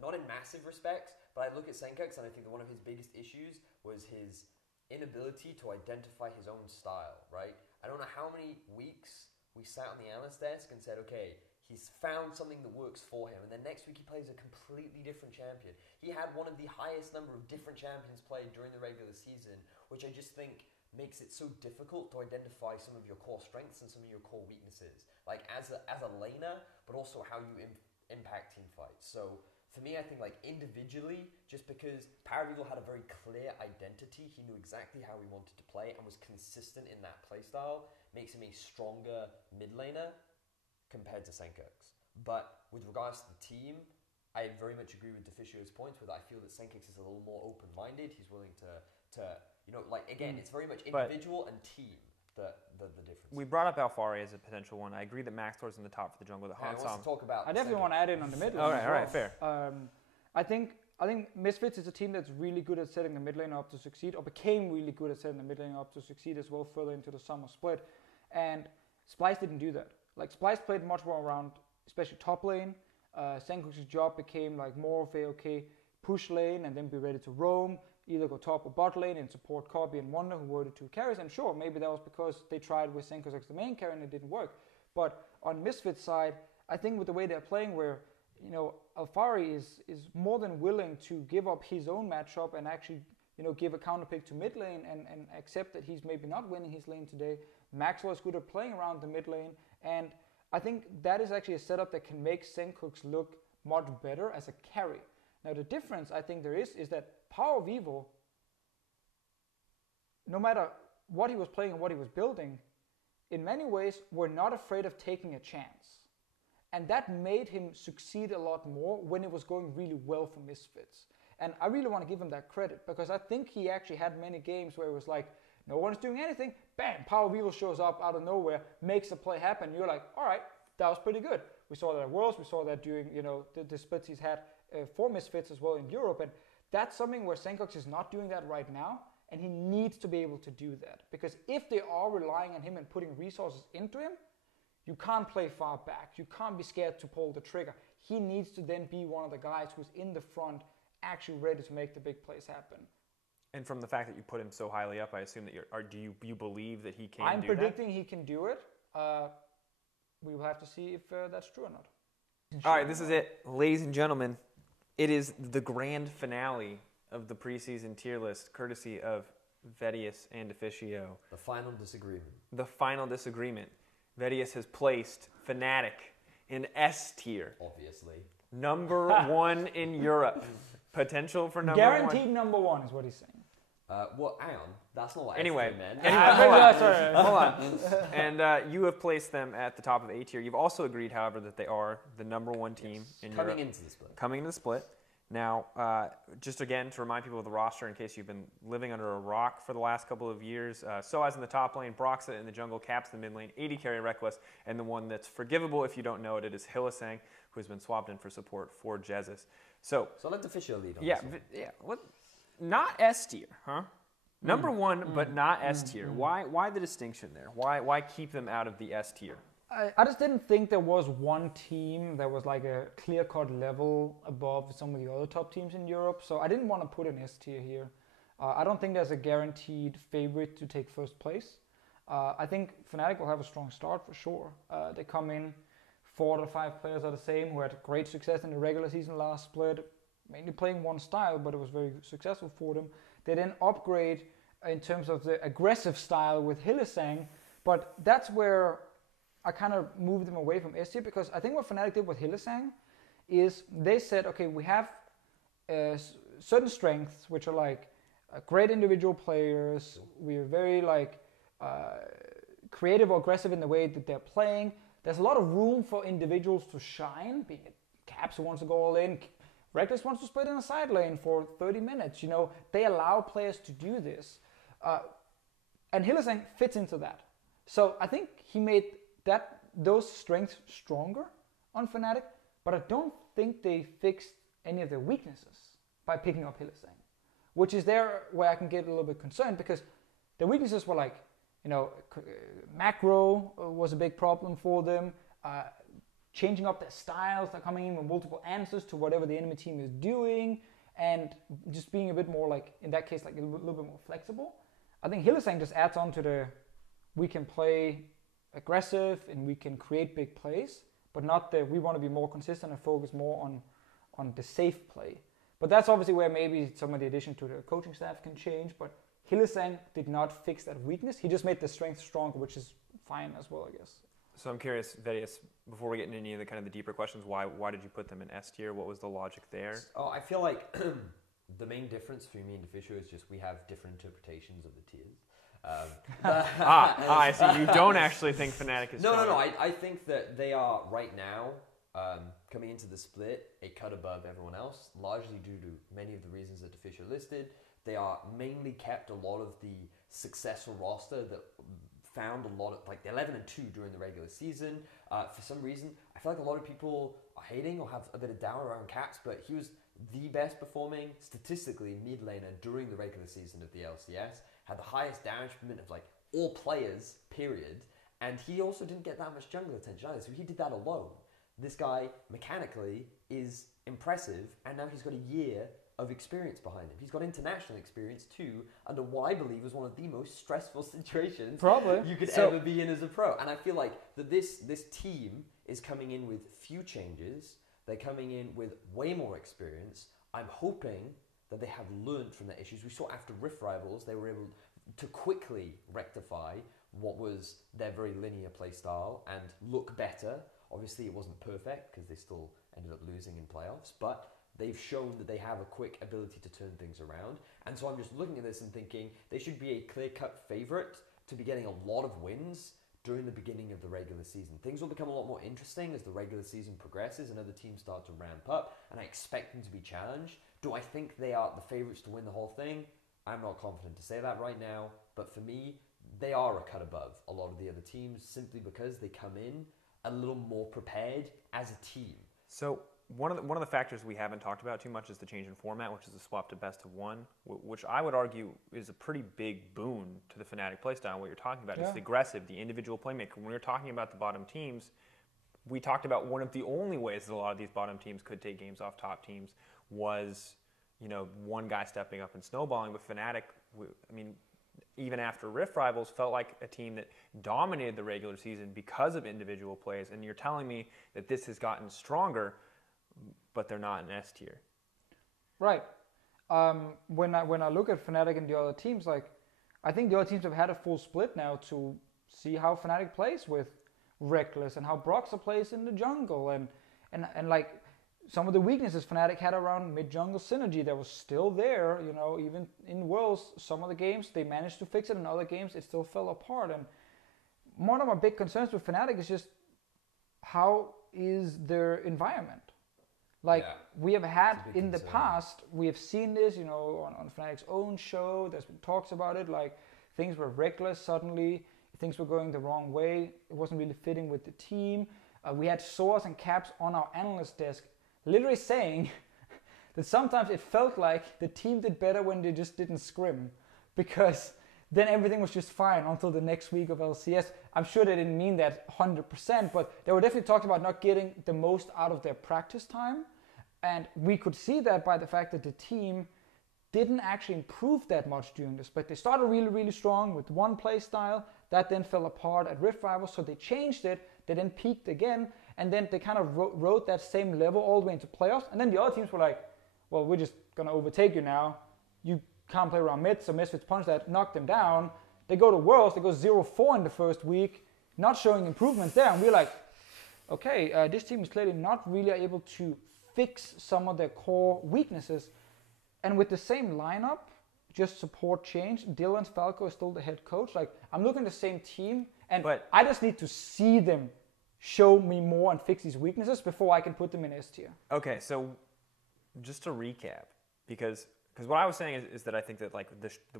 not in massive respects, but I look at Sencux and I think that one of his biggest issues was his inability to identify his own style, right? I don't know how many weeks we sat on the analyst desk and said, okay, he's found something that works for him, and then next week he plays a completely different champion. He had one of the highest number of different champions played during the regular season, which I just think makes it so difficult to identify some of your core strengths and some of your core weaknesses, like as a laner, but also how you impact team fights. So for me, I think like individually, just because Power of Evil had a very clear identity, he knew exactly how he wanted to play and was consistent in that playstyle, makes him a stronger mid laner compared to Sencux. But with regards to the team, I very much agree with Deficio's points, where I feel that Sencux is a little more open-minded. He's willing to you know, like, again, it's very much individual and team, the difference. We brought up Alfari as a potential one. I agree that Maxtor's in the top for the jungle. I want to talk about. I definitely want to add in on the mid lane. All right, fair. I think Misfits is a team that's really good at setting the mid lane up to succeed, or became really good at setting the mid lane up to succeed as well further into the summer split. And Splyce didn't do that. Like, Splyce played much more around, especially top lane. Senkux's job became like more of a push lane and then be ready to roam, either go top or bot lane and support Corby and Wonder, who were the two carries. And sure, maybe that was because they tried with Senkux as the main carry and it didn't work. But on Misfits side, I think with the way they're playing, where Alfari is more than willing to give up his own matchup and actually give a counter pick to mid lane and accept that he's maybe not winning his lane today. Max was good at playing around the mid lane, and I think that is actually a setup that can make Senkux look much better as a carry. Now the difference I think there is that Power of Evil, no matter what he was playing and what he was building, in many ways were not afraid of taking a chance. And that made him succeed a lot more when it was going really well for Misfits. And I really want to give him that credit, because I think he actually had many games where it was like, no one's doing anything, bam, Power of Evil shows up out of nowhere, makes a play happen. You're like, all right, that was pretty good. We saw that at Worlds, we saw that during the splits he's had for Misfits as well in Europe. And that's something where Senkux is not doing that right now, and he needs to be able to do that. Because if they are relying on him and putting resources into him, you can't play far back. You can't be scared to pull the trigger. He needs to then be one of the guys who's in the front, actually ready to make the big plays happen. And from the fact that you put him so highly up, I assume that do you believe that he can do I'm that? predicting he can do it. We will have to see if that's true or not. All right, this is it. Ladies and gentlemen, it is the grand finale of the preseason tier list, courtesy of Vedius and Deficio. The final disagreement. The final disagreement. Vedius has placed Fnatic in S tier. Obviously. Number one in Europe. Potential for number Guaranteed one. number one is what he's saying. Hang on. That's not what anyway, meant. Hold on. And you have placed them at the top of A tier. You've also agreed, however, that they are the number one team in Europe. Coming into the split. Coming into the split. Now, just again, to remind people of the roster, in case you've been living under a rock for the last couple of years, Soaz in the top lane, Broxa in the jungle, Caps in the mid lane, AD carry Reckless, and the one that's forgivable if you don't know it, it is Hillisang, who has been swapped in for support for Jesus. So let Deficio lead on this one. What? Not S tier, huh? Number one, but not S tier. Why the distinction there? Why keep them out of the S tier? I just didn't think there was one team that was like a clear-cut level above some of the other top teams in Europe, so I didn't want to put an S tier here. I don't think there's a guaranteed favorite to take first place. I think Fnatic will have a strong start for sure. They come in, 4 out of 5 players are the same, who had great success in the regular season last split, mainly playing one style, but it was very successful for them. They then upgrade in terms of the aggressive style with Hylissang, but that's where I kind of moved them away from S tier, because I think what Fnatic did with Hylissang is they said, okay, we have certain strengths which are like great individual players. We're very like creative or aggressive in the way that they're playing. There's a lot of room for individuals to shine, being it Caps who wants to go all in, Reckless wants to split in a side lane for 30 minutes. You know, they allow players to do this. And Hylissang fits into that. So I think he made those strengths stronger on Fnatic, but I don't think they fixed any of their weaknesses by picking up Hylissang, which is there where I can get a little bit concerned, because their weaknesses were like, you know, macro was a big problem for them, changing up their styles, they're coming in with multiple answers to whatever the enemy team is doing, and just being a bit more like, in that case, like a little bit more flexible. I think Hylissang just adds on to we can play aggressive and we can create big plays, but not we want to be more consistent and focus more on the safe play. But that's obviously where maybe some of the addition to the coaching staff can change, but Hylissang did not fix that weakness. He just made the strength stronger, which is fine as well, I guess. So I'm curious, Vedius, before we get into any of the kind of the deeper questions, why did you put them in S tier? What was the logic there? Oh, I feel like the main difference between me and Deficio is just we have different interpretations of the tiers. I see. You don't actually think Fnatic is No. I think that they are right now, coming into the split, a cut above everyone else, largely due to many of the reasons that Deficio listed. They are mainly kept a lot of the successful roster that found a lot of, like, 11-2 during the regular season. For some reason, I feel like a lot of people are hating or have a bit of doubt around Caps, but he was the best performing statistically mid laner during the regular season of the LCS, had the highest damage per minute of like all players, period. And he also didn't get that much jungle attention either, so he did that alone. This guy, mechanically, is impressive, and now he's got a year of experience behind him. He's got international experience too, under what I believe is one of the most stressful situations you could ever be in as a pro. And I feel like that this team is coming in with few changes. They're coming in with way more experience. I'm hoping that they have learned from their issues. We saw after Rift Rivals, they were able to quickly rectify what was their very linear playstyle and look better. Obviously, it wasn't perfect because they still ended up losing in playoffs, but they've shown that they have a quick ability to turn things around. And so I'm just looking at this and thinking they should be a clear-cut favorite to be getting a lot of wins during the beginning of the regular season. Things will become a lot more interesting as the regular season progresses and other teams start to ramp up, and I expect them to be challenged. Do I think they are the favorites to win the whole thing? I'm not confident to say that right now, but for me, they are a cut above a lot of the other teams simply because they come in a little more prepared as a team. So one of the factors we haven't talked about too much is the change in format, which is the swap to best of one, which I would argue is a pretty big boon to the Fnatic playstyle. What you're talking about is the aggressive, the individual playmaker. When we're talking about the bottom teams, we talked about one of the only ways that a lot of these bottom teams could take games off top teams was, you know, one guy stepping up and snowballing. With Fnatic, I mean, even after Rift Rivals, felt like a team that dominated the regular season because of individual plays. And you're telling me that this has gotten stronger, but they're not in S tier. Right. When I look at Fnatic and the other teams, like, I think the other teams have had a full split now to see how Fnatic plays with Reckless and how Broxah plays in the jungle, and like some of the weaknesses Fnatic had around mid-jungle synergy that was still there, you know, even in Worlds, some of the games they managed to fix it, in other games it still fell apart. And one of my big concerns with Fnatic is just how is their environment? Like, we have had in the past, we have seen this, you know, on Fnatic's own show, there's been talks about it, like things were reckless suddenly, things were going the wrong way, it wasn't really fitting with the team. We had Source and Caps on our analyst desk literally saying that sometimes it felt like the team did better when they just didn't scrim, because then everything was just fine until the next week of LCS. I'm sure they didn't mean that 100%, but they were definitely talking about not getting the most out of their practice time. And we could see that by the fact that the team didn't actually improve that much during this. But they started really, really strong with one play style. That then fell apart at Rift Rivals, so they changed it. They then peaked again, and then they kind of rode that same level all the way into playoffs. And then the other teams were like, well, we're just going to overtake you now. You can't play around mid, so Misfits punch that, knock them down. They go to Worlds, they go 0-4 in the first week, not showing improvements there, and we're like, okay, this team is clearly not really able to fix some of their core weaknesses. And with the same lineup, just support change, Dylan Falco is still the head coach. Like, I'm looking at the same team, and I just need to see them show me more and fix these weaknesses before I can put them in S tier. Okay, so just to recap, because what I was saying is that I think that like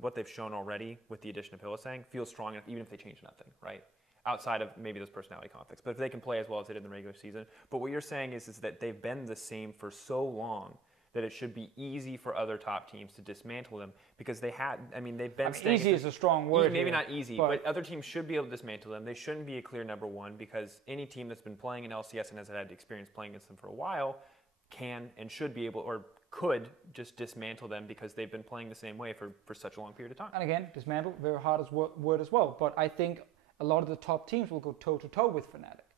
what they've shown already with the addition of Hylissang feels strong enough, even if they change nothing, right? Outside of maybe those personality conflicts, but if they can play as well as they did in the regular season. But what you're saying is that they've been the same for so long that it should be easy for other top teams to dismantle them, because they've been easy is a strong word. Maybe not easy, but other teams should be able to dismantle them. They shouldn't be a clear number one, because any team that's been playing in LCS and has had experience playing against them for a while can and should be able, or could just dismantle them, because they've been playing the same way for such a long period of time. And again, dismantle, very hard as word as well. But I think a lot of the top teams will go toe-to-toe with Fnatic.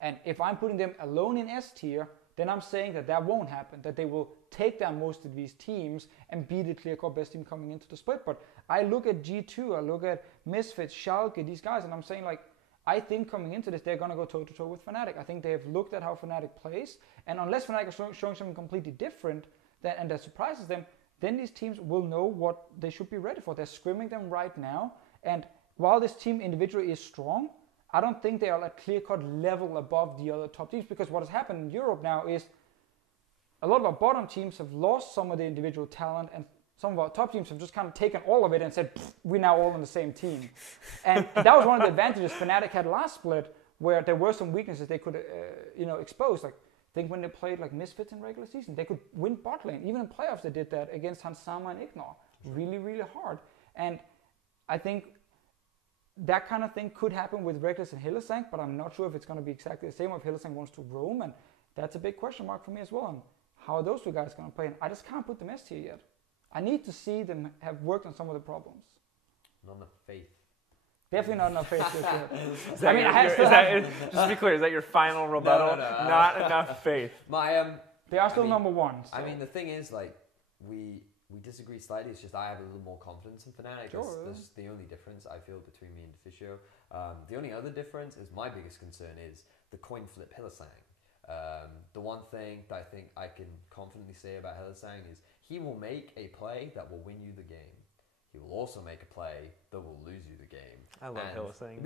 And if I'm putting them alone in S tier, then I'm saying that won't happen, that they will take down most of these teams and be the clear-cut best team coming into the split. But I look at G2, I look at Misfits, Schalke, these guys, and I'm saying, like, I think coming into this, they're going to go toe-to-toe with Fnatic. I think they have looked at how Fnatic plays, and unless Fnatic is showing something completely different and that surprises them, then these teams will know what they should be ready for. They're scrimming them right now, and while this team individually is strong, I don't think they are a clear-cut level above the other top teams, because what has happened in Europe now is a lot of our bottom teams have lost some of the individual talent, and some of our top teams have just kind of taken all of it and said, we're now all on the same team. And that was one of the advantages Fnatic had last split, where there were some weaknesses they could expose. Like, I think when they played like Misfits in regular season, they could win bot lane. Even in playoffs, they did that against Hansama and Ignore. Really, really hard. And I think that kind of thing could happen with Reckless and Hylissang, but I'm not sure if it's going to be exactly the same, or if Hylissang wants to roam, and that's a big question mark for me as well. And how are those two guys going to play? And I just can't put them S tier yet. I need to see them have worked on some of the problems. Not enough faith. Definitely not enough faith just yet. Just to be clear, is that your final rebuttal? No. Not enough faith. They are still number one. So. I mean, the thing is, like, we disagree slightly. It's just I have a little more confidence in Fnatic. Sure, that's the only difference I feel between me and Deficio. The only other difference is my biggest concern is the coin flip Hylissang. The one thing that I think I can confidently say about Hylissang is he will make a play that will win you the game. He will also make a play that will lose you the game. I love Hylissang.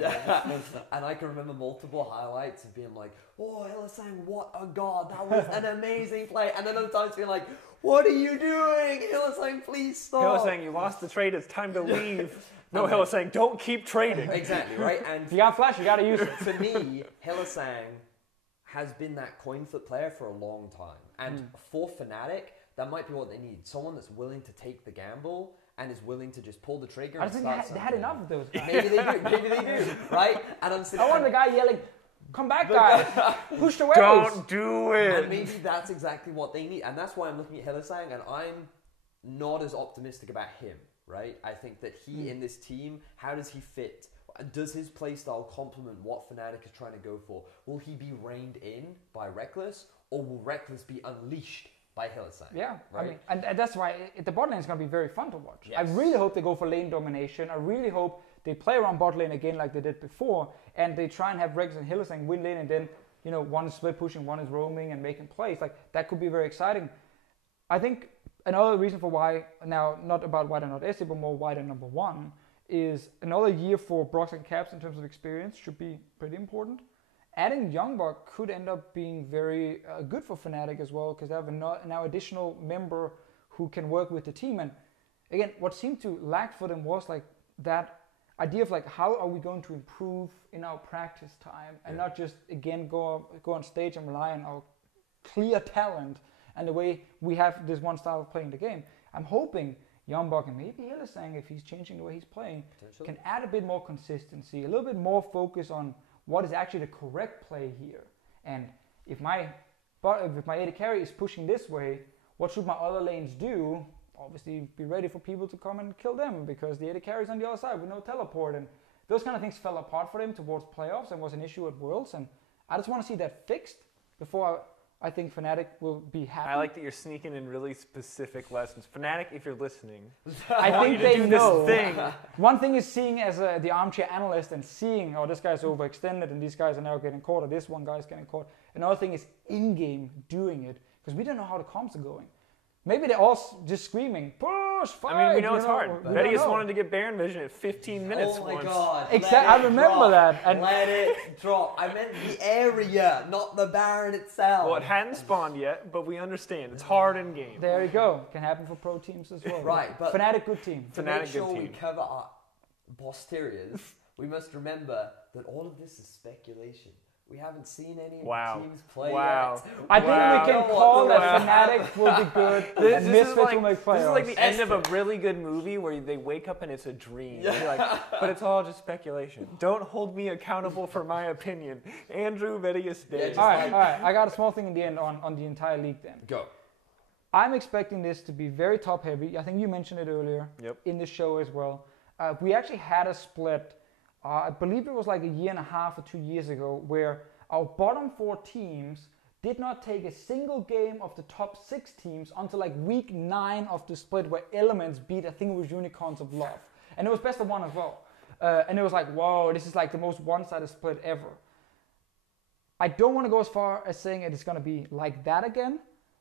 And I can remember multiple highlights of being like, oh, Hylissang, what a god, that was an amazing play. And then other times being like, what are you doing? Hylissang, please stop. Hylissang, you lost the trade, it's time to leave. No, Hylissang, don't keep trading. Exactly, right? And if you got flash, you got to use it. For me, Hylissang has been that coin flip player for a long time. And for Fnatic, that might be what they need. Someone that's willing to take the gamble and is willing to just pull the trigger. I think they had enough of those guys. Maybe they do, right? And I'm sitting, I want the guy yelling, come back, guys. Push the waves. Don't do it. And maybe that's exactly what they need. And that's why I'm looking at Hylissang, and I'm not as optimistic about him, right? I think that he in this team, how does he fit? Does his playstyle complement what Fnatic is trying to go for? Will he be reined in by Reckless, or will Reckless be unleashed by Hylissang? Yeah, right? I mean, and that's why the bot lane is going to be very fun to watch. Yes. I really hope they go for lane domination. I really hope they play around bot lane again like they did before, and they try and have Reckless and Hylissang win lane, and then one is split pushing, one is roaming and making plays. Like, that could be very exciting. I think another reason for why, now not about why they're not S tier, but more why they're number one, is another year for Brox and Caps in terms of experience should be pretty important. Adding Youngbuck could end up being very good for Fnatic as well, because they have a now additional member who can work with the team. And again, what seemed to lack for them was like that idea of like, how are we going to improve in our practice time, and not just again go on stage and rely on our clear talent and the way we have this one style of playing the game. I'm hoping Youngbuck and maybe Hylissang, if he's changing the way he's playing, can add a bit more consistency, a little bit more focus on what is actually the correct play here. And if my AD carry is pushing this way, what should my other lanes do? Obviously, be ready for people to come and kill them, because the AD carry is on the other side with no teleport. And those kind of things fell apart for him towards playoffs and was an issue at Worlds. And I just want to see that fixed before I think Fnatic will be happy. I like that you're sneaking in really specific lessons. Fnatic, if you're listening, I want think you to they do know. this thing. One thing is seeing as the armchair analyst and seeing, oh, this guy's overextended and these guys are now getting caught, or this one guy's getting caught. Another thing is in-game doing it, because we don't know how the comps are going. Maybe they're all just screaming, push, fight. I mean, we know it's hard. We Vedius wanted to get Baron Vision at 15 minutes Oh my once. god. Exactly, I remember that. And Let it drop. I meant the area, not the Baron itself. Well, it hadn't spawned yet, but we understand. It's hard in game. there you go. Can happen for pro teams as well. Right, but Fnatic, good team. To Fnatic, make sure good we team. cover our posteriors, we must remember that all of this is speculation. We haven't seen any of the teams play Wow. yet. I think we can call that Fnatic will be good and Misfits will make playoffs. This is like the end of a really good movie where they wake up and it's a dream. You're like, but it's all just speculation. Don't hold me accountable for my opinion. Andrew Vedius Day. all right. I got a small thing in the end on the entire league then. Go. I'm expecting this to be very top heavy. I think you mentioned it earlier in the show as well. We actually had a split, I believe it was like a year and a half or 2 years ago, where our bottom 4 teams did not take a single game of the top 6 teams until like week 9 of the split, where Elements beat, I think it was Unicorns of Love. And it was best of 1 as well. And it was like, whoa, this is like the most one-sided split ever. I don't want to go as far as saying it's going to be like that again,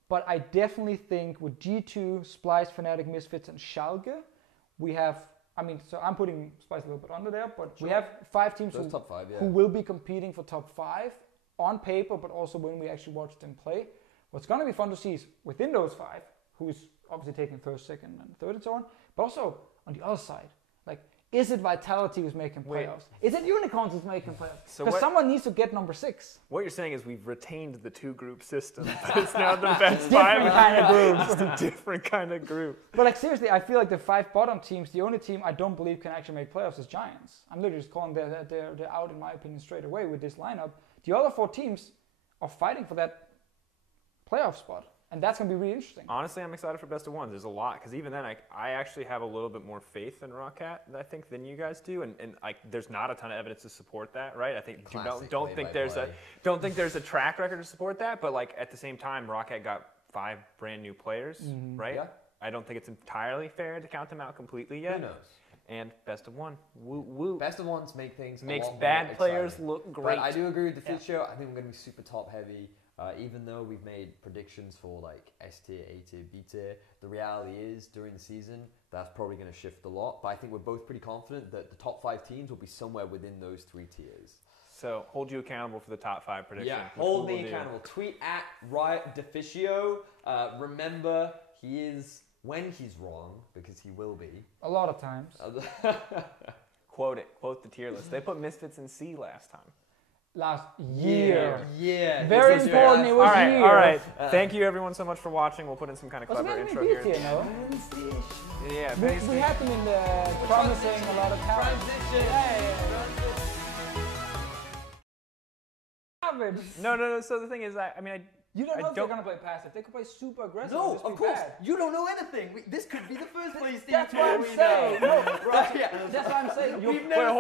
but I definitely think with G2, Splyce, Fnatic, Misfits, and Schalke, we have, I mean, so I'm putting Splyce a little bit under there, but we have 5 teams who will be competing for top 5 on paper, but also when we actually watch them play. What's going to be fun to see is within those 5, who's obviously taking first, second, and third and so on, but also on the other side, like, is it Vitality who's making playoffs? Is it Unicorns who's making playoffs? Because someone needs to get number 6. What you're saying is we've retained the 2-group system. It's now the best 5 Different kind of groups. Just a different kind of group. But like seriously, I feel like the 5 bottom teams, the only team I don't believe can actually make playoffs is Giants. I'm literally just calling they're out in my opinion straight away with this lineup. The other 4 teams are fighting for that playoff spot. And that's going to be really interesting. Honestly, I'm excited for best of 1s. There's a lot, because even then, I actually have a little bit more faith in Roccat, I think, than you guys do, and there's not a ton of evidence to support that, right? I think don't think there's a track record to support that, but like at the same time, Roccat got 5 brand new players, right? Yeah. I don't think it's entirely fair to count them out completely yet. Who knows? And best of 1, woo woo. Best of 1s make things makes a lot bad more players exciting. look great. But I do agree with Deficio. I think we're going to be super top heavy. Even though we've made predictions for like S tier, A tier, B tier, the reality is during the season that's probably going to shift a lot. But I think we're both pretty confident that the top 5 teams will be somewhere within those 3 tiers. So hold you accountable for the top 5 prediction. Yeah, hold me accountable. Tweet at Riot Deficio. Remember, he is when he's wrong, because he will be. A lot of times. Quote it. Quote the tier list. They put Misfits in C last time. Last year. Yeah. Very important. It was year. All right. Thank you everyone so much for watching. We'll put in some kind of clever intro here. No? Yeah. We had them in the promising a lot of talent. No. So the thing is, you don't know if they're going to play passive. They could play super aggressive. No, of course. You don't know anything. This could be the first place team. That's what I'm saying. No, right? Yeah. That's what I'm saying. We've never